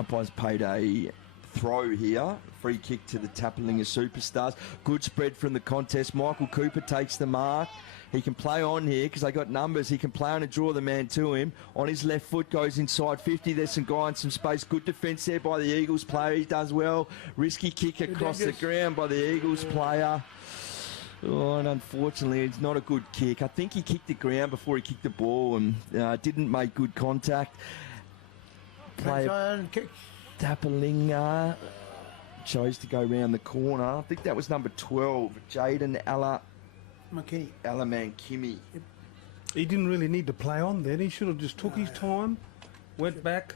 Umpires paid a throw here. Free kick to the Tapalinga Superstars. Good spread from the contest. Michael Cooper takes the mark. He can play on here because they got numbers. He can play on and draw the man to him. On his left foot, goes inside 50. There's some guy in some space. Good defence there by the Eagles player. He does well. Risky kick across the ground by the Eagles player. Oh, and unfortunately, it's not a good kick. I think he kicked the ground before he kicked the ball and didn't make good contact. Player Tapalinga chose to go round the corner. I think that was number 12, Jaden Alamankimi. He didn't really need to play on then. He should have just took his time, went back.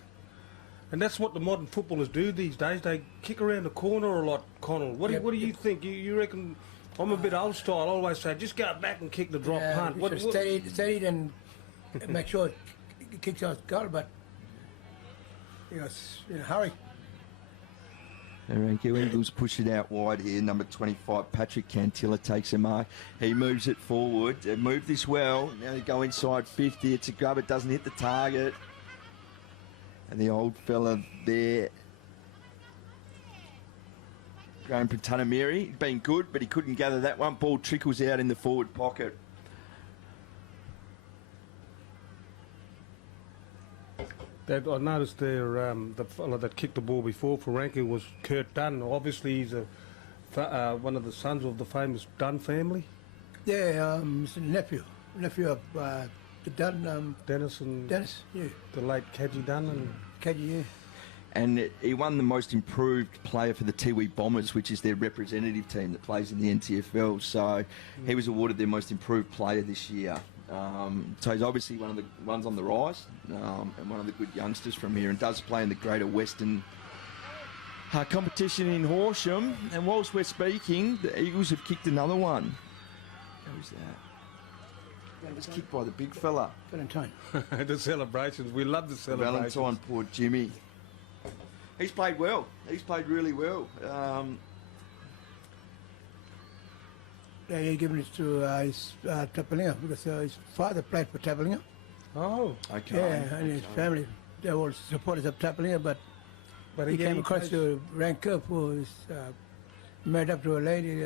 And that's what the modern footballers do these days. They kick around the corner a lot, Connell. What do you think? You reckon... I'm a bit old style. I always say, just go back and kick the drop punt. Steady and make sure it kicks out goal, but it's in a hurry. Ranku Eagles push it out wide here. Number 25, Patrick Cantilla takes a mark. He moves it forward. They move this well. Now they go inside 50. It's a grub. It doesn't hit the target. And the old fella there, Graham Pratanamiri, been good, but he couldn't gather that one. Ball trickles out in the forward pocket. I noticed there the fellow that kicked the ball before for Ranku was Kurt Dunn. Obviously, he's one of the sons of the famous Dunn family. Yeah, he's a nephew of the Dunn. Dennis, yeah. The late Kaji Dunn. Kaji, yeah. And he won the most improved player for the Tiwi Bombers, which is their representative team that plays in the NTFL. So he was awarded their most improved player this year. So he's obviously one of the ones on the rise and one of the good youngsters from here, and does play in the Greater Western competition in Horsham. And whilst we're speaking, the Eagles have kicked another one. Who's that? That was kicked by the big fella. Valentine. The celebrations. We love the celebrations. Valentine, poor Jimmy. He's played well. He's played really well. Yeah, he's given it to his Tapalinga because his father played for Tapalinga. Oh, okay. Yeah, and his family, they were all supporters of Tapalinga, but he came across to Ranku, who is married up to a lady,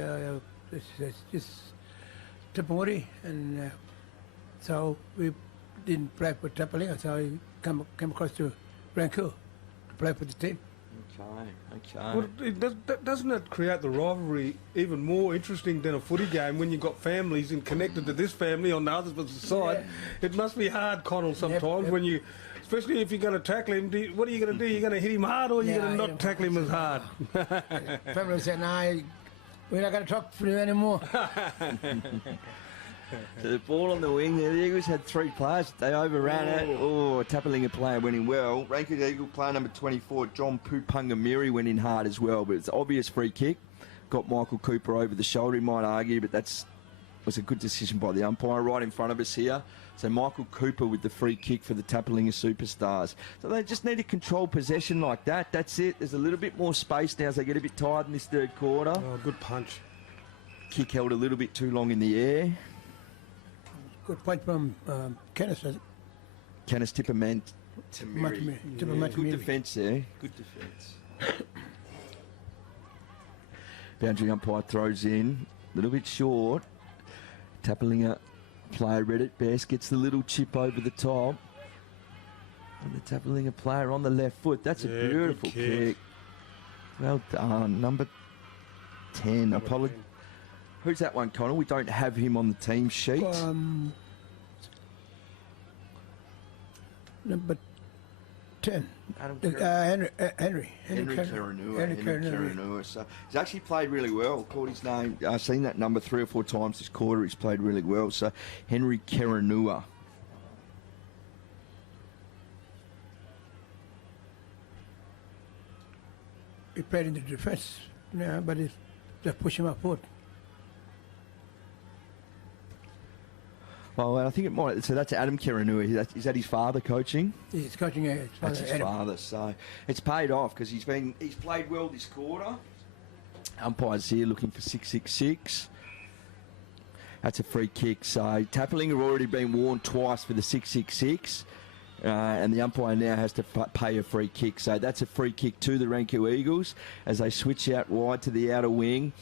just Tapawuri, and so we didn't play for Tapalinga, so he came across to Ranku to play for the team. Okay. Well, doesn't that create the rivalry even more interesting than a footy game when you've got families and connected to this family on the other side? Yeah. It must be hard, Connell, sometimes when you, especially if you're going to tackle him. What are you going to do? You're going to hit him hard, or you're going to not tackle him as hard? Family said, "Nah, we're not going to talk for you anymore." So the ball on the wing there, the Eagles had three players. They overran it. Oh, Tapalinga player went in well. Ranku Eagle player number 24, John Pupungamiri, went in hard as well. But it's an obvious free kick. Got Michael Cooper over the shoulder, he might argue, but was a good decision by the umpire right in front of us here. So Michael Cooper with the free kick for the Tapalinga Superstars. So they just need to control possession like that. That's it. There's a little bit more space now as they get a bit tired in this third quarter. Oh, good punch. Kick held a little bit too long in the air. Good point from Kenneth, is it? Kenneth Tipperman. Good defence there. Good defence. Boundary umpire throws in. A little bit short. Tapalinga player read it best. Gets the little chip over the top. And the Tapalinga player on the left foot. That's a beautiful kick. Well done. Number 10. Apologies. Who's that one, Connell? We don't have him on the team sheet. Number 10. Henry Karanua. So he's actually played really well. Called his name. I've seen that number 3 or 4 times this quarter. He's played really well. So Henry Karanua. He played in the defence now, but they push him up forward. Well, I think it might. So that's Adam Karanua. Is that his father coaching? Yeah, he's coaching. That's his father. So it's paid off because he's played well this quarter. Umpires here looking for 666. That's a free kick. So Tapalinga have already been warned twice for the 666. And the umpire now has to pay a free kick. So that's a free kick to the Ranku Eagles as they switch out wide to the outer wing.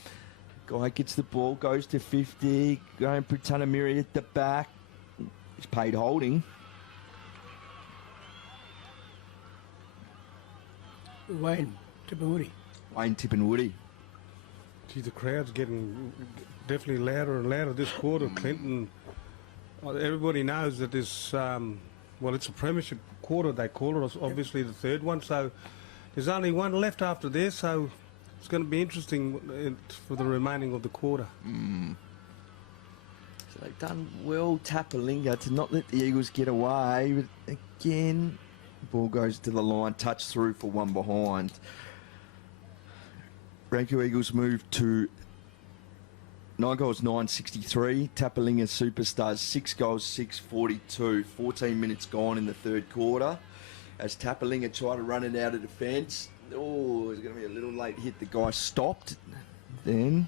Guy gets the ball, goes to 50. Graham Pratanamiri at the back. He's paid holding. Wayne Tippenwoody. Gee, the crowd's getting definitely louder and louder this quarter. Clinton, everybody knows that this, well, it's a premiership quarter, they call it, obviously the third one, so there's only one left after this, so it's going to be interesting for the remaining of the quarter. So they've done well, Tapalinga, to not let the Eagles get away. But again, the ball goes to the line, touch through for one behind. Ranku Eagles move to 9 goals, 963. Tapalinga Superstars, 6 goals, 642. 14 minutes gone in the third quarter. As Tapalinga try to run it out of defence. Oh, it's going to be a little late hit. The guy stopped. Then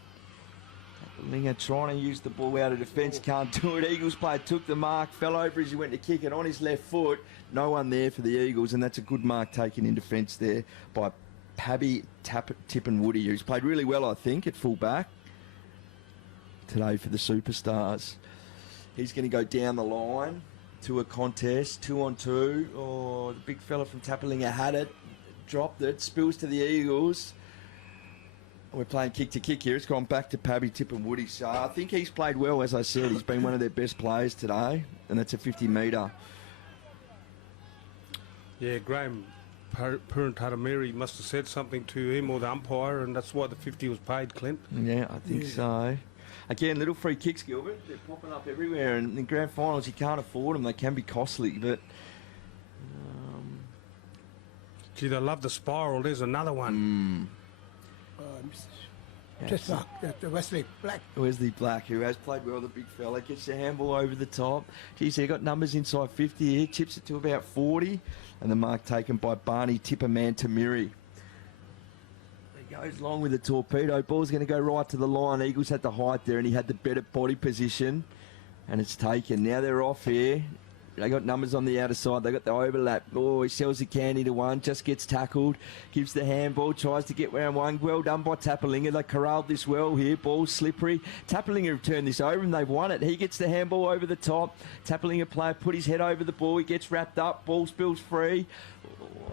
Tapalinga trying to use the ball out of defence. Can't do it. Eagles player took the mark, fell over as he went to kick it on his left foot. No one there for the Eagles, and that's a good mark taken in defence there by Pabby Tippenwoody, who's played really well, I think, at full back today for the Superstars. He's going to go down the line to a contest, 2-on-2. Oh, the big fella from Tapalinga had it, dropped it, spills to the Eagles. We're playing kick to kick here. It's gone back to Pabby Tippenwoody. So I think he's played well, as I said. He's been one of their best players today, and that's a 50-metre. Yeah, Graham Purantaramiri must have said something to him or the umpire, and that's why the 50 was paid, Clint. Yeah, I think so. Again, little free kicks, Gilbert. They're popping up everywhere, and in grand finals you can't afford them. They can be costly, but... Gee, they love the spiral. There's another one. Just like Wesley Black. Wesley Black, who has played well, the big fella, gets the handball over the top. Geez, he got numbers inside 50 here, chips it to about 40, and the mark taken by Barney Tipperman Tamiri. He goes long with the torpedo. Ball's going to go right to the line. Eagles had the height there, and he had the better body position, and it's taken. Now they're off here. They got numbers on the outer side. They got the overlap. Oh, he sells the candy to one, just gets tackled, gives the handball, tries to get round one. Well done by Tapalinga. They corralled this well here. Ball slippery. Tapalinga have turned this over and they've won it. He gets the handball over the top. Tapalinga player put his head over the ball. He gets wrapped up. Ball spills free.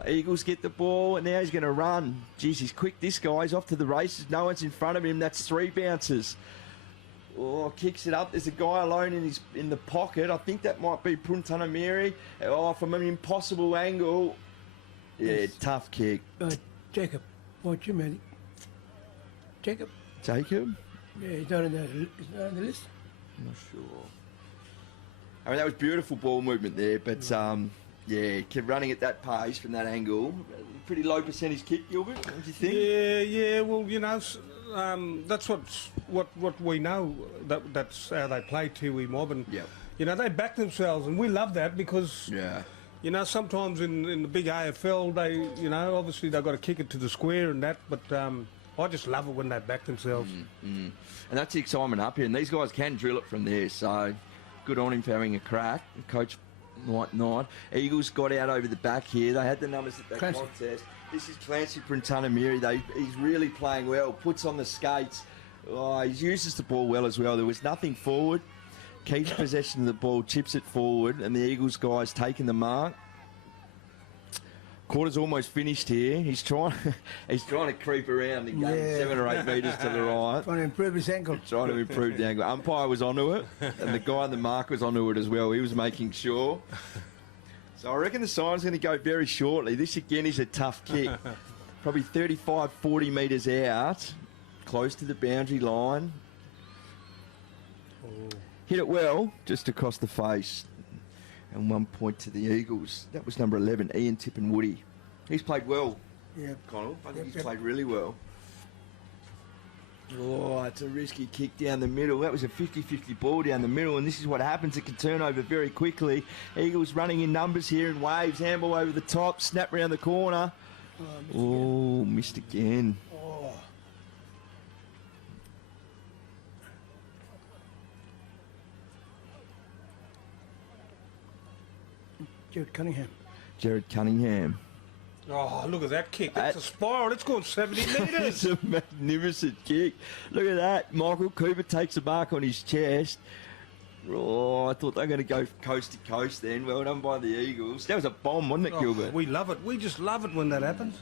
Eagles get the ball and now he's going to run. Jeez, he's quick, this guy. He's off to the races. No one's in front of him. That's 3 bounces. Oh, kicks it up. There's a guy alone in the pocket. I think that might be Puntanamiri. Oh, from an impossible angle. Yeah, yes. Tough kick. Jacob. What's your man? Jacob? Jacob? Yeah, he's not on the list. I'm not sure. I mean, that was beautiful ball movement there, but yeah, kept running at that pace from that angle. Pretty low percentage kick, Gilbert, don't you think? Yeah, well, you know, that's what we know. That's how they play Tiwi Mob, and you know they back themselves, and we love that because you know sometimes in the big AFL they, you know, obviously they've got to kick it to the square and that, but I just love it when they back themselves. And that's the excitement up here, and these guys can drill it from there. So good on him for having a crack. Coach might not. Eagles got out over the back here. They had the numbers at that contest. This is Clancy Printanamiri. He's really playing well. Puts on the skates. Oh, he uses the ball well as well. There was nothing forward. Keeps possession of the ball, chips it forward, and the Eagles guys taking the mark. Quarter's almost finished here. He's trying to creep around and gain 7 or 8 metres to the right. Trying to improve his angle. Trying to improve the angle. Umpire was onto it, and the guy in the mark was onto it as well. He was making sure. So I reckon the sign's going to go very shortly. This again is a tough kick. Probably 35, 40 metres out, close to the boundary line. Hit it well, just across the face. And 1 point to the Eagles. That was number 11, Ian Tippenwoody. He's played well, Connell. I think he's played really well. Oh, it's a risky kick down the middle. That was a 50-50 ball down the middle, and this is what happens. It can turn over very quickly. Eagles running in numbers here in waves. Handball over the top, snap round the corner. Oh, missed again. Jared Cunningham. Oh, look at that kick. That's a spiral. It's gone 70 metres. It's a magnificent kick. Look at that. Michael Cooper takes a mark on his chest. Oh, I thought they were going to go coast to coast then. Well done by the Eagles. That was a bomb, wasn't it, Gilbert? We love it. We just love it when that happens.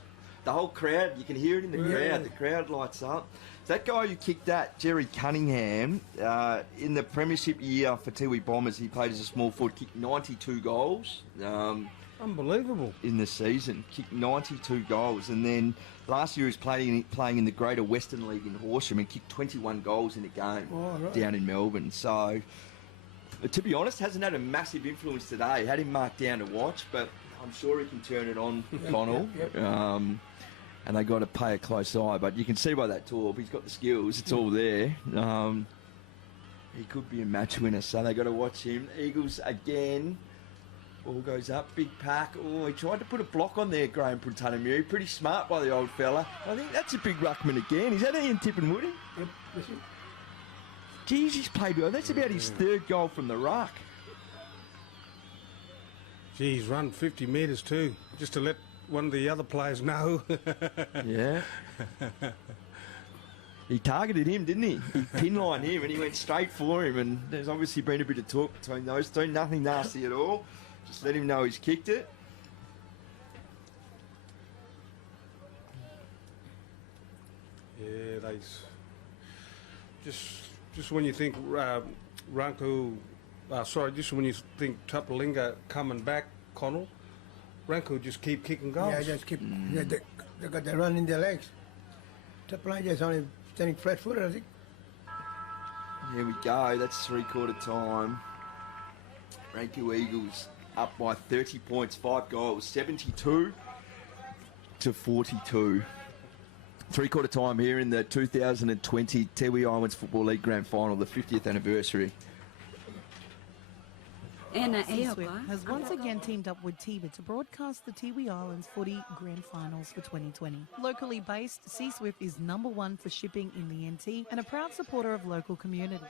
the whole crowd, you can hear it in the crowd. The crowd lights up. That guy who kicked that, Jerry Cunningham, in the premiership year for Tiwi Bombers, he played as a small forward, kicked 92 goals. Unbelievable. In the season, kicked 92 goals. And then last year he was playing in the Greater Western League in Horsham and kicked 21 goals in a game down in Melbourne. So, to be honest, hasn't had a massive influence today. Had him marked down to watch, but I'm sure he can turn it on, Connell. And they got to pay a close eye. But you can see by that torp, he's got the skills. It's all there. He could be a match winner, so they got to watch him. Eagles again. Ball goes up, big pack. Oh, he tried to put a block on there, Graham Puntanamiri. Pretty smart by the old fella. I think that's a big ruckman again. Is that Ian Tippin Woody? Yep, that's it. Geez, he's played well. That's about his third goal from the ruck. Gee, he's run 50 metres too, just to let one of the other players know. Yeah. He targeted him, didn't he? He pinlined him and he went straight for him, and there's obviously been a bit of talk between those two. Nothing nasty at all. Just let him know he's kicked it. Yeah, they just when you think Ranku, just when you think Tapalinga coming back, Connell, Ranku just keep kicking goals. Yeah, just keep. Yeah, they got the run in their legs. Tapalinga is only standing flat-footed, I think. Here we go. That's three-quarter time. Ranku Eagles up by 30 points, 5 goals, 72 to 42. Three-quarter time here in the 2020 Tiwi Islands Football League Grand Final, the 50th anniversary. C-Swift has once again teamed up with Tiwi to broadcast the Tiwi Islands Footy Grand Finals for 2020. Locally based, C-Swift is #1 for shipping in the NT and a proud supporter of local community.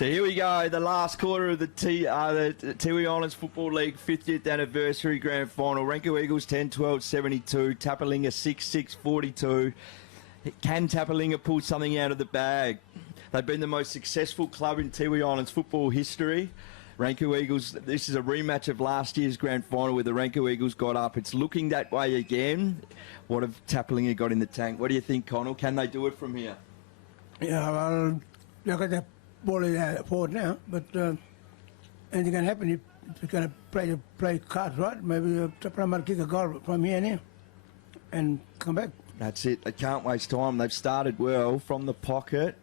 So here we go, the last quarter of the Tiwi Islands Football League 50th anniversary grand final. Ranku Eagles 10-12-72, Tapalinga 6-6-42. Can Tapalinga pull something out of the bag? They've been the most successful club in Tiwi Islands football history. Ranku Eagles, this is a rematch of last year's grand final where the Ranku Eagles got up. It's looking that way again. What have Tapalinga got in the tank? What do you think, Connell? Can they do it from here? Yeah, well, they've got that ball forward now, but anything can happen. If you're going to play cards right, maybe Tapalinga might kick a goal from here now and come back. That's it. They can't waste time. They've started well from the pocket.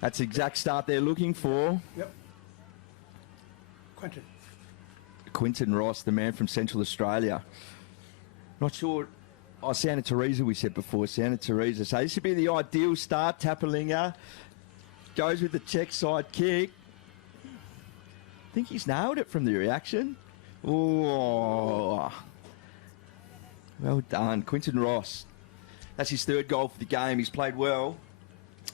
That's the exact start they're looking for. Yep. Quinton Ross, the man from Central Australia. Not sure. Oh, Santa Teresa, we said before. Santa Teresa. So this should be the ideal start. Tapalinga goes with the check side kick. I think he's nailed it from the reaction. Oh. Well done. Quinton Ross. That's his third goal for the game. He's played well.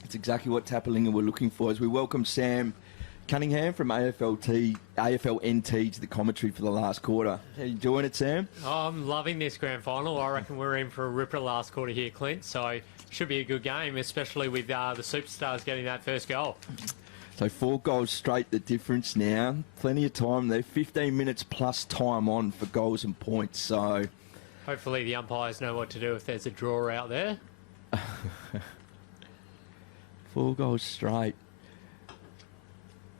It's exactly what Tapalinga were looking for as we welcome Sam Cunningham from AFLNT to the commentary for the last quarter. How you enjoying it, Sam? Oh, I'm loving this grand final. I reckon we're in for a ripper last quarter here, Clint. So should be a good game, especially with the superstars getting that first goal. So 4 goals straight, the difference now. Plenty of time there. 15 minutes plus time on for goals and points. So hopefully the umpires know what to do if there's a draw out there. 4 goals straight.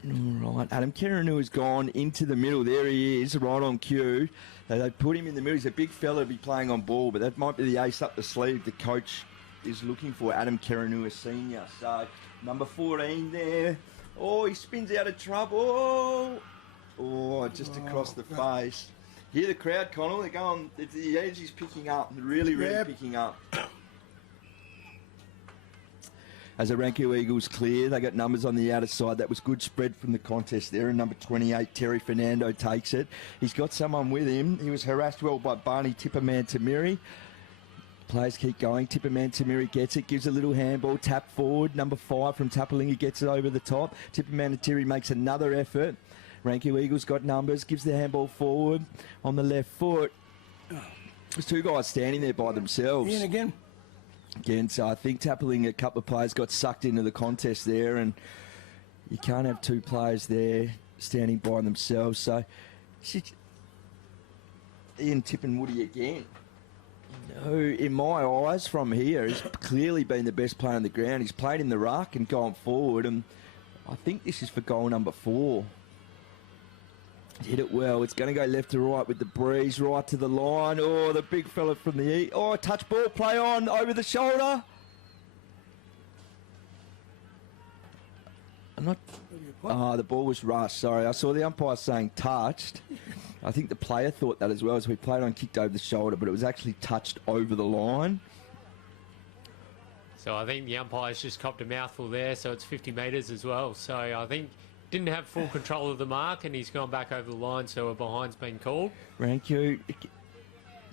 All right, Adam Keranu has gone into the middle. There he is, right on cue. They put him in the middle. He's a big fella to be playing on ball, but that might be the ace up the sleeve the coach is looking for. Adam Keranu, a senior. So, number 14 there. Oh, he spins out of trouble. Oh, just across the face. Hear the crowd, Connell. They're going, the energy's picking up, really picking up. As the Ranku Eagles clear, they got numbers on the outer side. That was good spread from the contest there. And number 28, Terry Fernando, takes it. He's got someone with him. He was harassed well by Barney Tipperman Tamiri. Players keep going. Tipperman Tamiri gets it, gives a little handball, tap forward. Number 5 from Tapalinga gets it over the top. Tipperman Tamiri makes another effort. Ranku Eagles got numbers, gives the handball forward on the left foot. There's 2 guys standing there by themselves. Ian again. So I think Tapalinga, a couple of players got sucked into the contest there, and you can't have 2 players there standing by themselves. So Ian Tippenwoody again, who in my eyes from here has clearly been the best player on the ground. He's played in the ruck and gone forward, and I think this is for goal number 4. Hit it well. It's going to go left to right with the breeze, right to the line. Oh, the big fella from the east. Oh, touch ball, play on, over the shoulder. The ball was rushed. Sorry, I saw the umpire saying touched. I think the player thought that as well, as we played on, kicked over the shoulder, but it was actually touched over the line. So I think the umpire's just copped a mouthful there, so it's 50 metres as well. So I think didn't have full control of the mark, and he's gone back over the line, so a behind's been called. Ranku,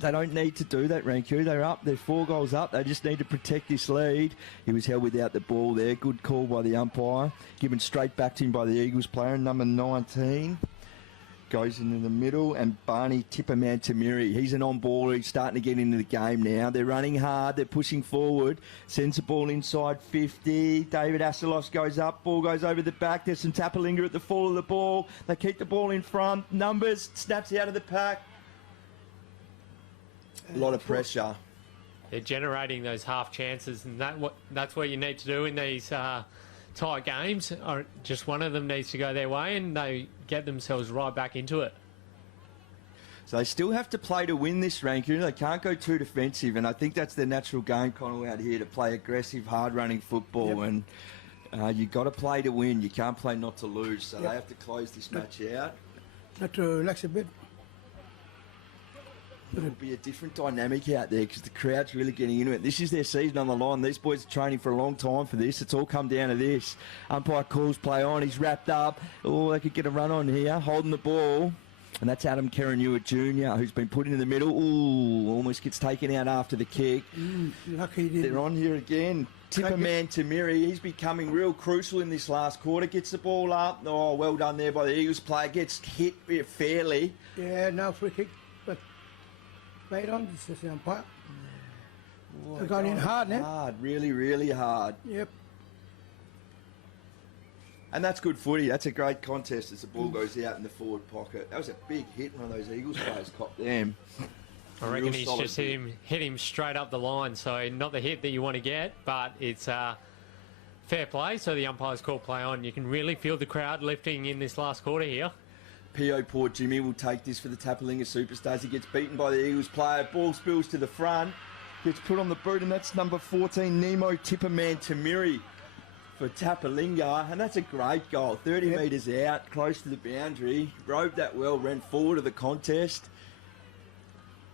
they don't need to do that, Ranku. They're up. They're 4 goals up. They just need to protect this lead. He was held without the ball there. Good call by the umpire. Given straight back to him by the Eagles player, number 19. Goes into the middle, and Barney Tipperman Tamiri. He's an on-baller. He's starting to get into the game now. They're running hard. They're pushing forward. Sends the ball inside 50. David Asalos goes up. Ball goes over the back. There's some Tapalinga at the fall of the ball. They keep the ball in front. Numbers. Snaps out of the pack. A lot of pressure. They're generating those half chances, and that's what you need to do in these tight games. Or just one of them needs to go their way, and they get themselves right back into it. So they still have to play to win this ranking. They can't go too defensive, and I think that's their natural game, Connell, out here, to play aggressive, hard-running football. Yep. And you've got to play to win. You can't play not to lose. So they have to close this match out. Not to relax a bit. It'll be a different dynamic out there because the crowd's really getting into it. This is their season on the line. These boys are training for a long time for this. It's all come down to this. Umpire calls play on. He's wrapped up. Oh, they could get a run on here. Holding the ball. And that's Adam Kerenua Jr., who's been put in the middle. Ooh, almost gets taken out after the kick. Lucky he They're on here again. Tipperman Tamiri, he's becoming real crucial in this last quarter. Gets the ball up. Oh, well done there by the Eagles player. Gets hit fairly. Yeah, no free kick, but played on. This is the umpire. They've gone in hard now. Hard, really, really hard. Yep. And that's good footy. That's a great contest as the ball goes out in the forward pocket. That was a big hit. One of those Eagles players copped them. I reckon he's just hit him straight up the line. So not the hit that you want to get, but it's fair play. So the umpires call play on. You can really feel the crowd lifting in this last quarter here. P.O. Port Jimmy will take this for the Tapalinga Superstars. He gets beaten by the Eagles player. Ball spills to the front. Gets put on the boot, and that's number 14, Nemo Tipperman Tamiri for Tapalinga. And that's a great goal. 30 metres out, close to the boundary. Rode that well, ran forward of the contest.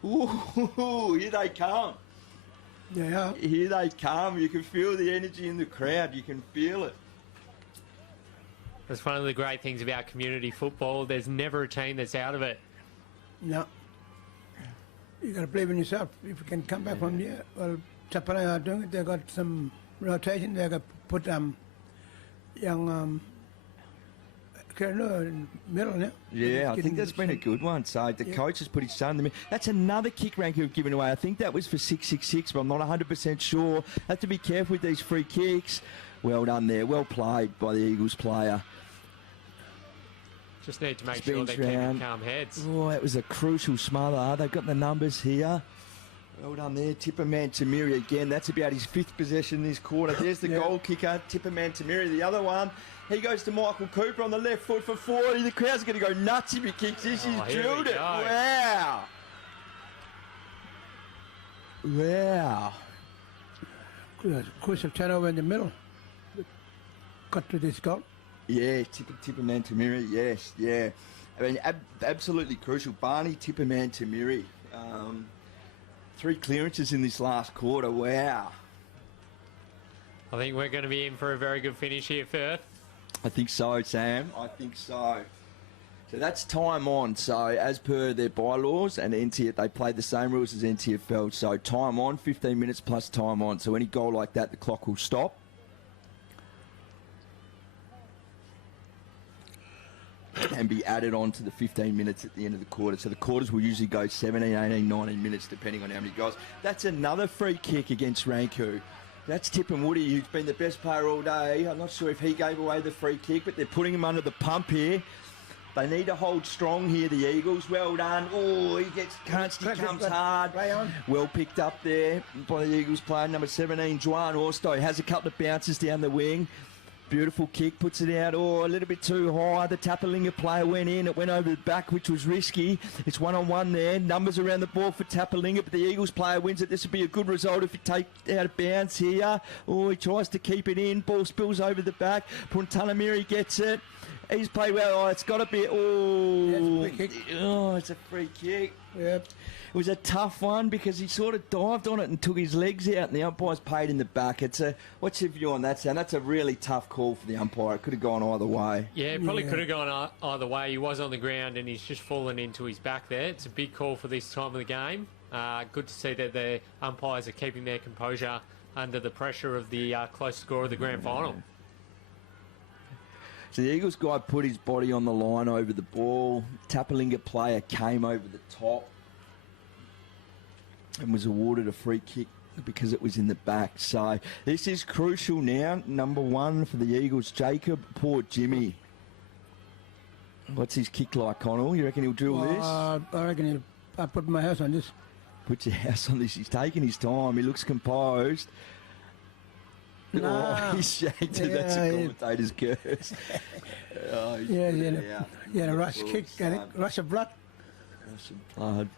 Ooh, here they come. Yeah. Here they come. You can feel the energy in the crowd. You can feel it. That's one of the great things about community football. There's never a team that's out of it. No. You got to believe in yourself. If you can come back from there, well, Tapalinga are doing it. They got some rotation. They got to put young Kerenua in the middle now. Yeah, I think that's been a good one. So the coach has put his son in the middle. That's another kick rank who've given away. I think that was for 666, but I'm not 100% sure. Have to be careful with these free kicks. Well done there. Well played by the Eagles player. Just need to make sure they're keeping calm heads. Oh, that was a crucial smother. They've got the numbers here. Well done there. Tipperman Tamiri again. That's about his 5th possession this quarter. There's the goal kicker, Tipperman Tamiri. The other one, he goes to Michael Cooper on the left foot for 40. The crowd's going to go nuts if he kicks this. He's drilled it. Wow. Wow. Crucial turnover in the middle. Got to this goal. Yeah, Tipperman Tamiri, yes, yeah. I mean, absolutely crucial. Barney Tipperman Tamiri. 3 clearances in this last quarter, wow. I think we're going to be in for a very good finish here, Firth. I think so, Sam. I think so. So that's time on. So as per their bylaws and NTF, they play the same rules as NTFL. So time on, 15 minutes plus time on. So any goal like that, the clock will stop. And be added on to the 15 minutes at the end of the quarter. So the quarters will usually go 17, 18, 19 minutes, depending on how many goals. That's another free kick against Ranku. That's Tippin Woody, who's been the best player all day. I'm not sure if he gave away the free kick, but they're putting him under the pump here. They need to hold strong here, the Eagles. Well done. Oh, he comes hard. Well picked up there by the Eagles player, number 17, Juan Orsto. Has a couple of bounces down the wing. Beautiful kick, puts it out. Oh, a little bit too high. The Tapalinga player went in. It went over the back, which was risky. It's 1-on-1 there. Numbers around the ball for Tapalinga, but the Eagles player wins it. This would be a good result if you take out of bounds here. Oh, he tries to keep it in. Ball spills over the back. Puntalamiri gets it. He's played well. Oh, it's got to be... Oh, yeah, it's a free kick. Oh, it's a free kick. Yep. It was a tough one because he sort of dived on it and took his legs out, and the umpire's paid in the back. What's your view on that, Sam? That's a really tough call for the umpire. It could have gone either way. Yeah, it probably could have gone either way. He was on the ground and he's just fallen into his back there. It's a big call for this time of the game. Good to see that the umpires are keeping their composure under the pressure of the close score of the grand final. So the Eagles guy put his body on the line over the ball. Tapalinga player came over the top and was awarded a free kick because it was in the back. So this is crucial now. Number 1 for the Eagles, Jacob Port Jimmy. What's his kick like, Connell? You reckon he'll drill this? I reckon I'll put my house on this. Put your house on this. He's taking his time. He looks composed. Nah. Oh, he's shanked it. That's a commentator's curse. A rush kick, rush of blood. Rush of blood.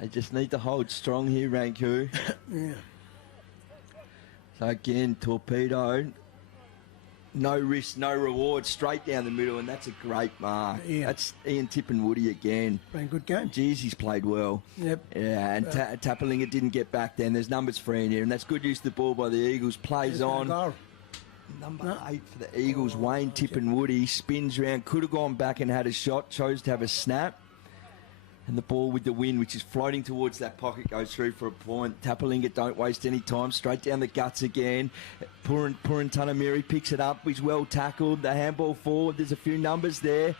They just need to hold strong here, Ranku. Yeah. So again, torpedo. No risk, no reward, straight down the middle, and that's a great mark. Yeah. That's Ian Tippenwoody again. Playing good game. Jeez, he's played well. Yep. Yeah, and Tapalinga didn't get back then. There's numbers free in here, and that's good use of the ball by the Eagles. Plays on. Number 8 for the Eagles, Wayne Tippenwoody, spins round, could have gone back and had a shot, chose to have a snap. And the ball with the wind, which is floating towards that pocket, goes through for a point. Tapalinga don't waste any time, straight down the guts again. Purantanamiri picks it up, he's well tackled, the handball forward, there's a few numbers there.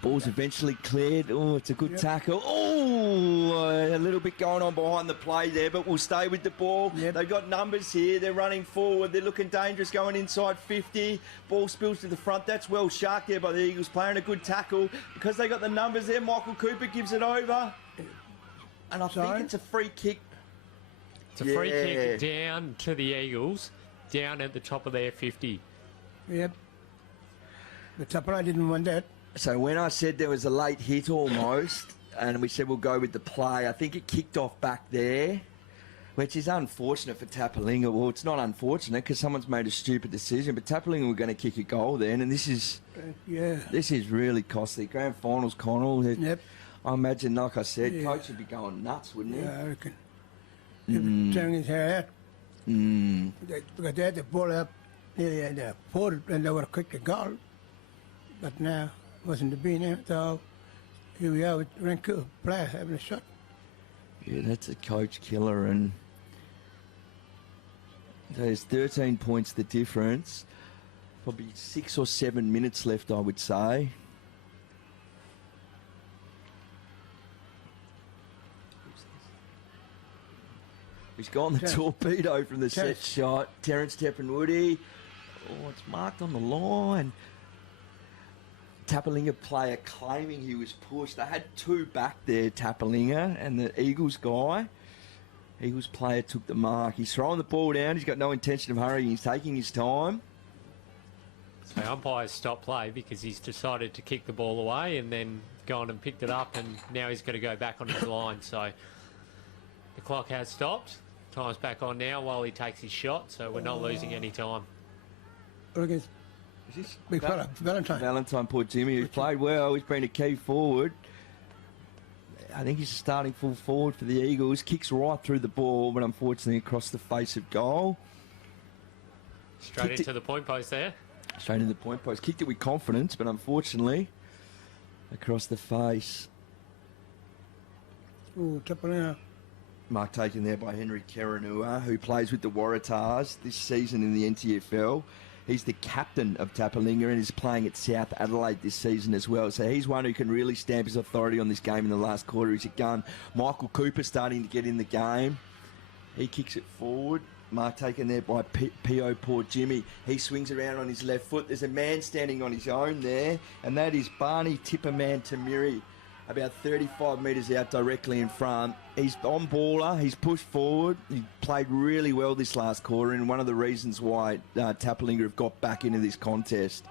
Ball's eventually cleared. Oh, it's a good tackle. Oh, a little bit going on behind the play there, but we'll stay with the ball. They've got numbers here. They're running forward. They're looking dangerous going inside 50. Ball spills to the front. That's well sharked there by the Eagles player and a good tackle. Because they got the numbers there, Michael Cooper gives it over. And I think it's a free kick. It's a free kick down to the Eagles, down at the top of their 50. Yep. The Tapara didn't want that. So when I said there was a late hit almost, and we said we'll go with the play, I think it kicked off back there, which is unfortunate for Tapalinga. Well, it's not unfortunate because someone's made a stupid decision, but Tapalinga were going to kick a goal then, and this is really costly. Grand finals, Connell. Yep. I imagine, like I said, coach would be going nuts, wouldn't he? Yeah, I reckon. Tearing his hair out. Because they had the ball up near the forward and they were quick to goal. But now, wasn't to be now, so here we are with Ranku player having a shot. Yeah, that's a coach killer, and there's 13 points the difference. Probably 6 or 7 minutes left, I would say. He's gone the torpedo from the set shot. Terence Teppenwoody. Oh, it's marked on the line. Tapalinga player claiming he was pushed. They had two back there, Tapalinga and the Eagles guy. Eagles player took the mark. He's throwing the ball down. He's got no intention of hurrying. He's taking his time. So umpires stopped play because he's decided to kick the ball away and then gone and picked it up, and now he's got to go back on his line. So the clock has stopped. Time's back on now while he takes his shot, so we're not losing any time. Is this big fella, Valentine? Valentine, poor Jimmy, who's played well. He's been a key forward. I think he's starting full forward for the Eagles. Kicks right through the ball, but unfortunately across the face of goal. Straight into the point post there. Straight into the point post. Kicked it with confidence, but unfortunately across the face. Oh, Tapalinga. Mark taken there by Henry Keranua, who plays with the Waratahs this season in the NTFL. He's the captain of Tapalinga and is playing at South Adelaide this season as well. So he's one who can really stamp his authority on this game in the last quarter. He's a gun. Michael Cooper starting to get in the game. He kicks it forward. Mark taken there by P.O. Poor Jimmy. He swings around on his left foot. There's a man standing on his own there, and that is Barney Tipperman Tamiri, about 35 metres out directly in front. He's on baller. He's pushed forward. He played really well this last quarter, and one of the reasons why Tapalinga have got back into this contest,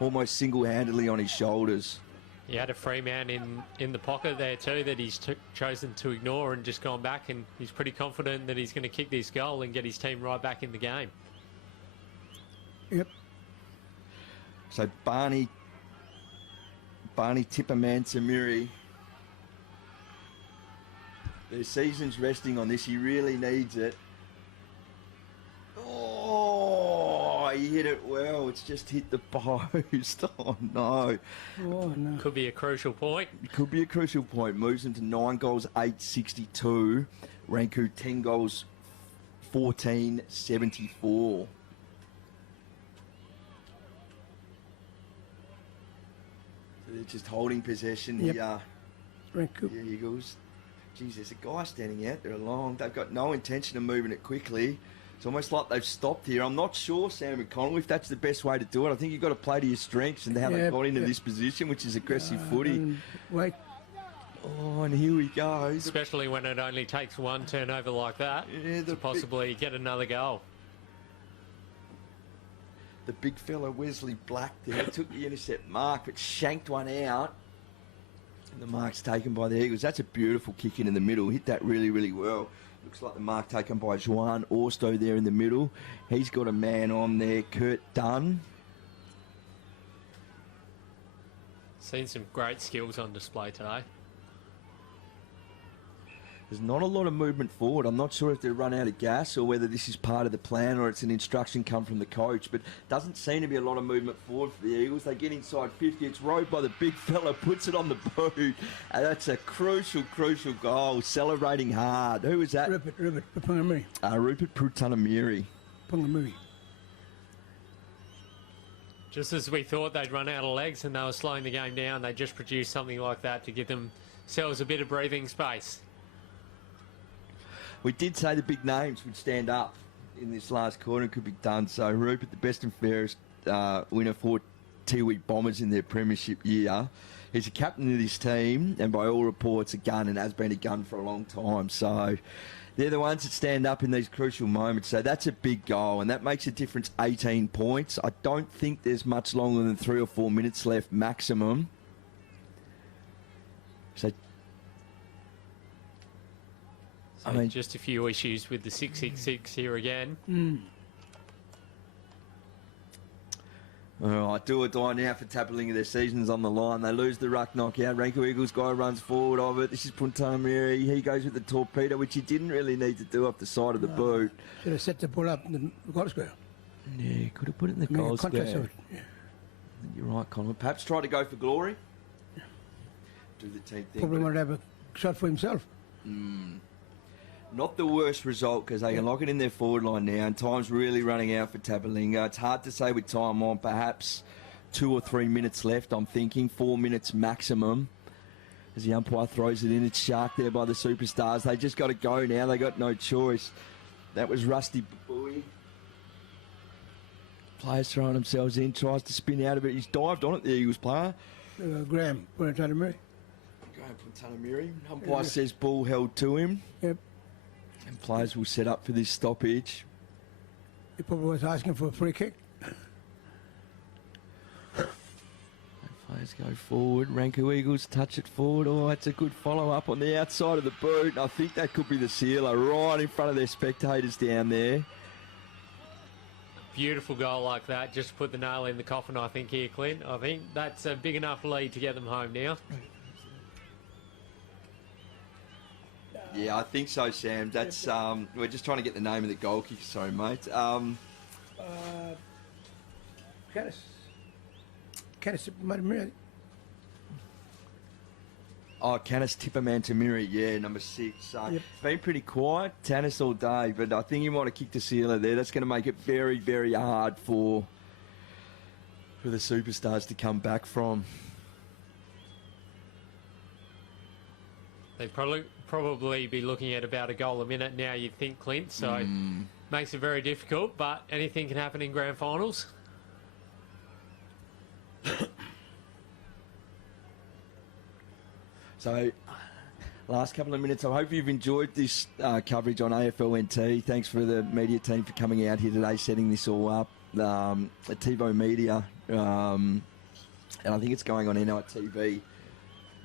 almost single-handedly on his shoulders. He had a free man in the pocket there too that he's chosen to ignore and just gone back, and he's pretty confident that he's going to kick this goal and get his team right back in the game. Yep. So Barney Tipperman Samiri. Their season's resting on this. He really needs it. Oh, he hit it well. It's just hit the post. Oh, no. Oh, no. Could be a crucial point. It could be a crucial point. Moves him to 9 goals, 862. Ranku, 10 goals, 1474. They're just holding possession here. Ranku. The Eagles. Geez, there's a guy standing out there along. They've got no intention of moving it quickly. It's almost like they've stopped here. I'm not sure, Sam McConnell, if that's the best way to do it. I think you've got to play to your strengths and how they got into this position, which is aggressive footy. Wait. Oh, and here we go. Especially when it only takes one turnover like that to possibly get another goal. The big fella Wesley Black there took the intercept mark, but shanked one out. And the mark's taken by the Eagles. That's a beautiful kick in the middle. Hit that really, really well. Looks like the mark taken by Juan Orsto there in the middle. He's got a man on there, Kurt Dunn. Seen some great skills on display today. There's not a lot of movement forward. I'm not sure if they've run out of gas or whether this is part of the plan or it's an instruction come from the coach, but doesn't seem to be a lot of movement forward for the Eagles. They get inside 50. It's rowed by the big fella, puts it on the boot. And that's a crucial goal. Celebrating hard. Who was that? Rupert Pungamiri. Rupert Pungamiri. Pungamiri. Just as we thought they'd run out of legs and they were slowing the game down, they just produced something like that to give themselves a bit of breathing space. We did say the big names would stand up in this last quarter and could be done. So Rupert, the best and fairest winner for Tiwi Bombers in their premiership year. He's the captain of this team and by all reports a gun and has been a gun for a long time. So they're the ones that stand up in these crucial moments. So that's a big goal and that makes a difference, 18 points. I don't think there's much longer than 3 or 4 minutes left maximum. So I mean, just a few issues with the 666 here again. All right, do or die now for Tapalinga. Their season's on the line. They lose the ruck knockout. Ranku Eagles guy runs forward of it. This is Puntamiri. He goes with the torpedo, which he didn't really need to do off the side of the boot. Should have set the ball up in the goal square. Yeah, could have put it in the goal square. Yeah. You're right, Colin. Perhaps try to go for glory. Do the team thing. Probably wanted to have a shot for himself. Not the worst result because they can lock it in their forward line now and time's really running out for Tapalinga. It's hard to say with time on, perhaps 2 or 3 minutes left, I'm thinking 4 minutes maximum. As the umpire throws it in, it's Shark there by the Superstars. They just got to go now, they got no choice. That was Rusty Bowie. Players throwing themselves in, tries to spin out of it. He's dived on it, the Eagles player. Graham Puntamiri. Graham Puntamiri. Umpire says ball held to him. Yep. And players will set up for this stoppage. He probably was asking for a free kick. Players go forward. Ranku Eagles touch it forward. Oh, it's a good follow-up on the outside of the boot. I think that could be the sealer right in front of their spectators down there. Beautiful goal like that. Just put the nail in the coffin, I think, here, Clint. I think that's a big enough lead to get them home now. Yeah, I think so, Sam. That's we're just trying to get the name of the goal kicker. Sorry, mate. Canis Matamiri. Oh, Canis Tipperman-Tamiri, yeah, number 6. Been pretty quiet, Tanis all day, but I think he might have kicked a sealer there. That's going to make it very, very hard for the Superstars to come back from. They'd probably be looking at about a goal a minute now, you'd think, Clint, so makes it very difficult, but anything can happen in grand finals. So, last couple of minutes, I hope you've enjoyed this coverage on AFLNT. Thanks for the media team for coming out here today, setting this all up. At TiVo Media, and I think it's going on NITV.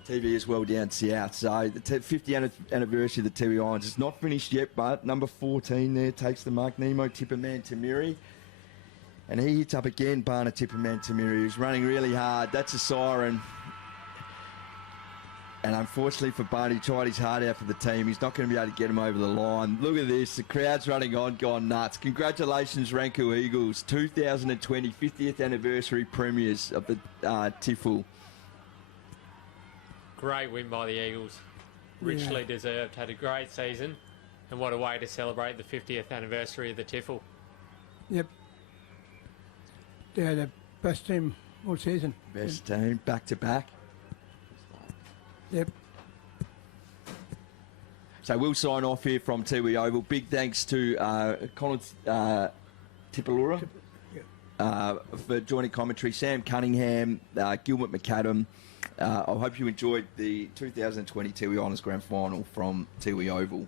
TV as well down south. So the 50th anniversary of the Tiwi Islands is not finished yet, but number 14 there takes the mark, Nemo Tipperman-Tamiri. And he hits up again, Barna Tipperman-Tamiri, who's running really hard. That's a siren. And unfortunately for Barney, he tried his heart out for the team. He's not going to be able to get him over the line. Look at this. The crowd's running on, gone nuts. Congratulations, Ranku Eagles. 2020 50th anniversary premiers of the Tiffle. Great win by the Eagles. Richly deserved. Had a great season. And what a way to celebrate the 50th anniversary of the Tiffle. Yep. They're the best team all season. Best team, back-to-back. Yep. So we'll sign off here from Tiwi Oval. Big thanks to Colin Tipalura for joining commentary. Sam Cunningham, Gilbert McAdam. I hope you enjoyed the 2020 Tiwi Islands Grand Final from Tiwi Oval.